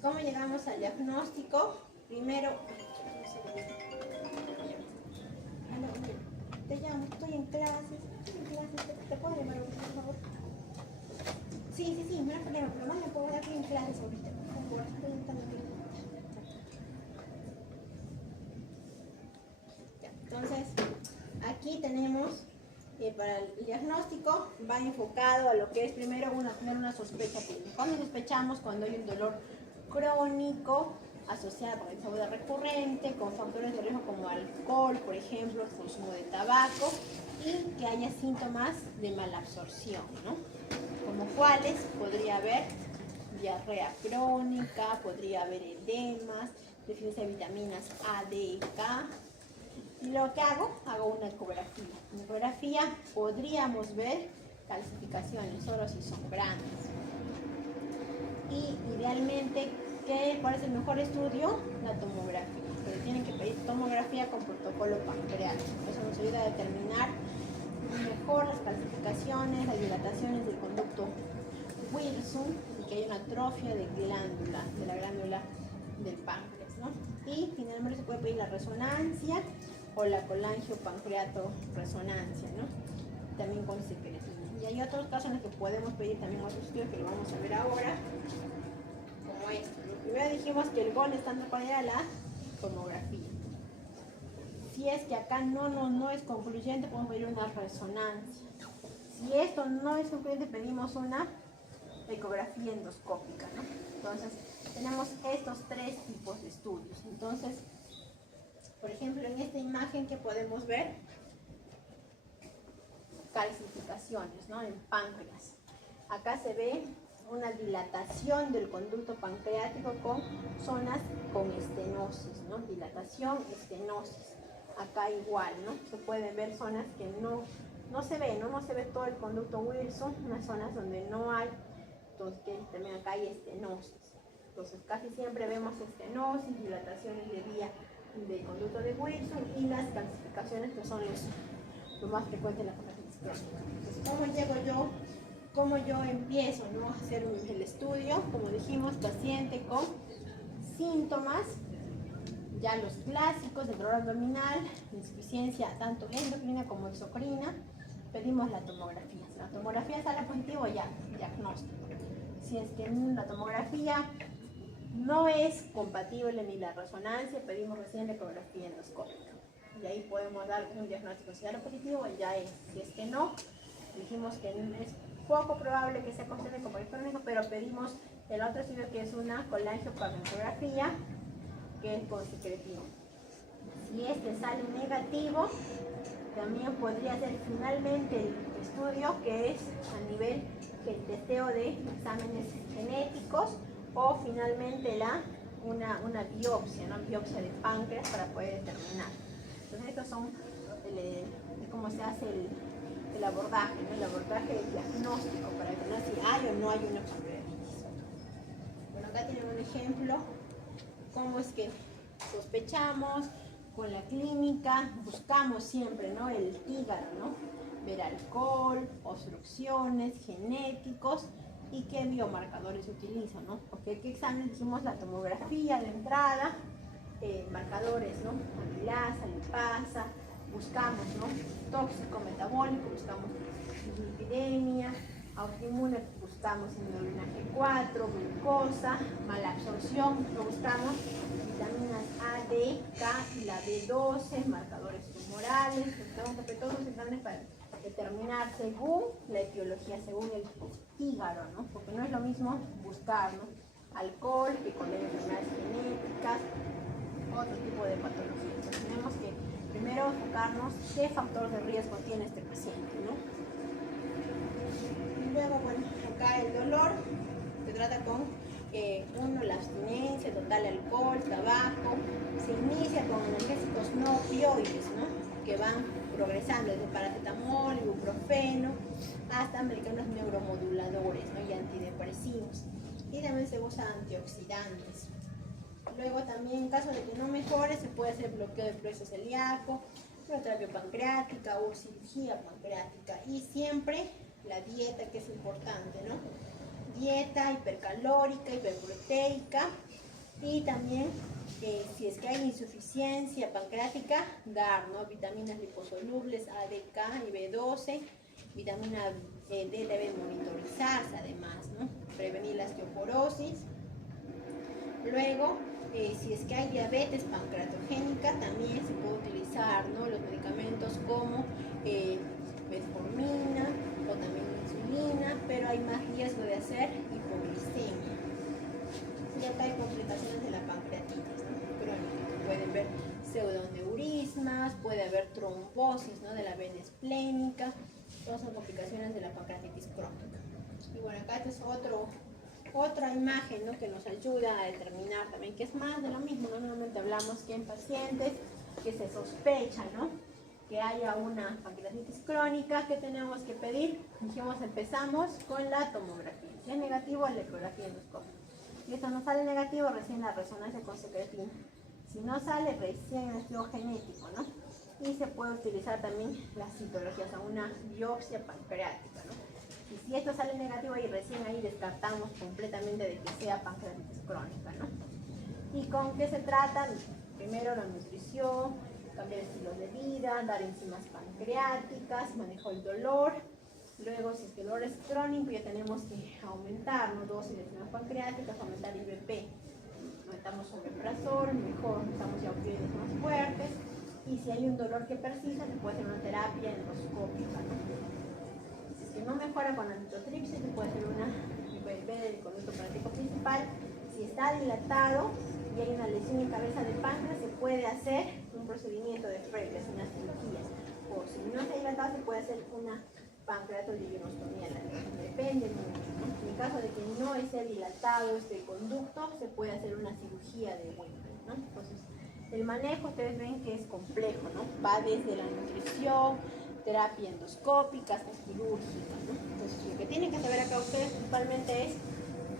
¿Cómo llegamos al diagnóstico? Primero, te llamo, estoy en clases, ¿te puedo llamar ahorita, por favor? Sí, no hay problema, pero no me puedo dar en clases ahorita, por favor, estoy entrando aquí. Entonces, aquí tenemos, para el diagnóstico, va enfocado a lo que es primero tener una sospecha clínica. ¿Cuándo sospechamos? Cuando hay un dolor crónico asociado con el recurrente, con factores de riesgo como alcohol, por ejemplo, el consumo de tabaco, y que haya síntomas de malabsorción, ¿no? Como cuáles podría haber diarrea crónica, podría haber edemas, deficiencia de vitaminas A, D y K. Y lo que hago una ecografía. En la ecografía podríamos ver calcificaciones, soros y sombrantes. Y idealmente, ¿cuál es el mejor estudio? La tomografía. Pero tienen que pedir tomografía con protocolo pancreático. Eso nos ayuda a determinar mejor las calcificaciones, las dilataciones del conducto Wilson y que hay una atrofia de la glándula del páncreas, ¿no? Y finalmente se puede pedir la resonancia o la colangiopancreato-resonancia, ¿no? También con secretina. Y hay otros casos en los que podemos pedir también otros estudios que lo vamos a ver ahora, como esto. Primero dijimos que el gol estándar era la tomografía. Si es que acá no es concluyente, podemos pedir una resonancia. Si esto no es concluyente, pedimos una ecografía endoscópica, ¿no? Entonces, tenemos estos tres tipos de estudios. Entonces, por ejemplo, en esta imagen que podemos ver, calcificaciones, ¿no? En páncreas. Acá se ve una dilatación del conducto pancreático con zonas con estenosis, ¿no? Dilatación, estenosis. Acá igual, ¿no? Se pueden ver zonas que no se ve, ¿no? No se ve todo el conducto Wilson, unas zonas donde no hay, entonces que también acá hay estenosis. Entonces casi siempre vemos estenosis, dilataciones de vía del conducto de Wilson y las calcificaciones que son lo más frecuente en la pancreatitis crónica. Entonces, ¿cómo yo empiezo, ¿no? A hacer el estudio? Como dijimos, paciente con síntomas, ya los clásicos de dolor abdominal, insuficiencia tanto endocrina como exocrina, pedimos la tomografía. Si la tomografía sale positivo, ya, diagnóstico. Si es que la tomografía no es compatible ni la resonancia, pedimos recién la ecografía endoscópica. Y ahí podemos dar un diagnóstico. Si sale positivo, ya es. Si es que no, dijimos que es poco probable que sea considerado como crónico, pero pedimos el otro estudio que es una colangiopancreatografía, que es con secretina. Si este sale negativo, también podría ser finalmente el estudio que es a nivel del testeo de exámenes genéticos o finalmente una biopsia, ¿no? Biopsia de páncreas para poder determinar. Entonces estos son cómo se hace el abordaje, ¿no? El abordaje diagnóstico para determinar si hay o no hay una pancreatitis. Bueno, acá tienen un ejemplo, cómo es que sospechamos con la clínica, buscamos siempre, ¿no? El hígado, ¿no? Ver alcohol, obstrucciones, genéticos y qué biomarcadores se utilizan, ¿no? Porque qué examen dijimos, la tomografía de entrada, marcadores, ¿no? Amilasa, lipasa, buscamos, ¿no? Tóxico, metabólico, buscamos lipidemia, autoinmune, buscamos hemoglobina G4, glucosa, malabsorción, lo buscamos vitaminas A, D, K y la B12, marcadores tumorales, buscamos todos los exámenes para determinar según la etiología, según el hígado, ¿no? Porque no es lo mismo buscar, ¿no? Alcohol que con enfermedades genéticas, otro tipo de patologías. Entonces tenemos que primero enfocarnos qué factor de riesgo tiene este paciente, ¿no? Y luego, bueno, acá el dolor se trata con la abstinencia total de alcohol, tabaco, se inicia con analgésicos no opioides, ¿no? Que van progresando desde paracetamol, ibuprofeno, hasta medicamentos neuromoduladores, ¿no? Y antidepresivos. Y también se usa antioxidantes. Luego también en caso de que no mejore se puede hacer bloqueo del plexo celíaco, terapia pancreática o cirugía pancreática. Y siempre la dieta, que es importante, ¿no? Dieta hipercalórica, hiperproteica, y también si es que hay insuficiencia pancreática, dar, ¿no? Vitaminas liposolubles A, D, K y B12, vitamina D debe monitorizarse además, ¿no? Prevenir la osteoporosis. Luego, si es que hay diabetes pancreatogénica, también se puede utilizar, ¿no? Los medicamentos como metformina o también insulina, pero hay más riesgo de hacer hipoglicemia. Y acá hay complicaciones de la pancreatitis, ¿no? Crónica. Pueden haber pseudoneurismas, puede haber trombosis, ¿no? De la vena esplénica. Todas son complicaciones de la pancreatitis crónica. Y bueno, acá este es otra imagen, ¿no? Que nos ayuda a determinar también que es más de lo mismo, ¿no? Normalmente hablamos que en pacientes que se sospecha, ¿no? Que haya una pancreatitis crónica, ¿qué tenemos que pedir? Dijimos, empezamos con la tomografía. Si es negativo, la ecografía endoscópica. Si esto no sale negativo, recién la resonancia con secretina. Si no sale, recién el estudio genético, ¿no? Y se puede utilizar también la citología, o sea, una biopsia pancreática, ¿no? Y si esto sale negativo, y recién ahí descartamos completamente de que sea pancreatitis crónica, ¿no? ¿Y con qué se trata? Primero la nutrición, cambiar estilos de vida, dar enzimas pancreáticas, manejo del dolor. Luego, si es que el dolor es crónico, ya tenemos que aumentar, ¿no? Dosis de enzimas pancreáticas, aumentar IBP. Aumentamos omeprazol, mejor usamos ya opioides más fuertes. Y si hay un dolor que persiste, se puede hacer una terapia endoscópica, ¿no? Si es que no mejora con la nitotripsis, se puede hacer una IBP del conducto pancreático principal. Si está dilatado y hay una lesión en cabeza de páncreas, se puede hacer un procedimiento de Frey, que es una cirugía. O si no está dilatado, se puede hacer una pancreatolipomastomía. Depende mucho, ¿no? En el caso de que no esté dilatado este conducto, se puede hacer una cirugía de Wimper, ¿no? Entonces, el manejo, ustedes ven que es complejo, ¿no? Va desde la nutrición, terapia endoscópica hasta quirúrgica, ¿no? Entonces, lo que tienen que saber acá ustedes principalmente es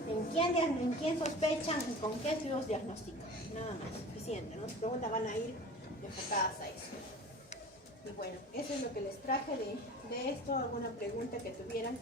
en quién sospechan y con qué estudios diagnostican. Nada más, suficiente, ¿no? Las preguntas van a ir enfocadas a eso. Y bueno, eso es lo que les traje de esto. ¿Alguna pregunta que tuvieran?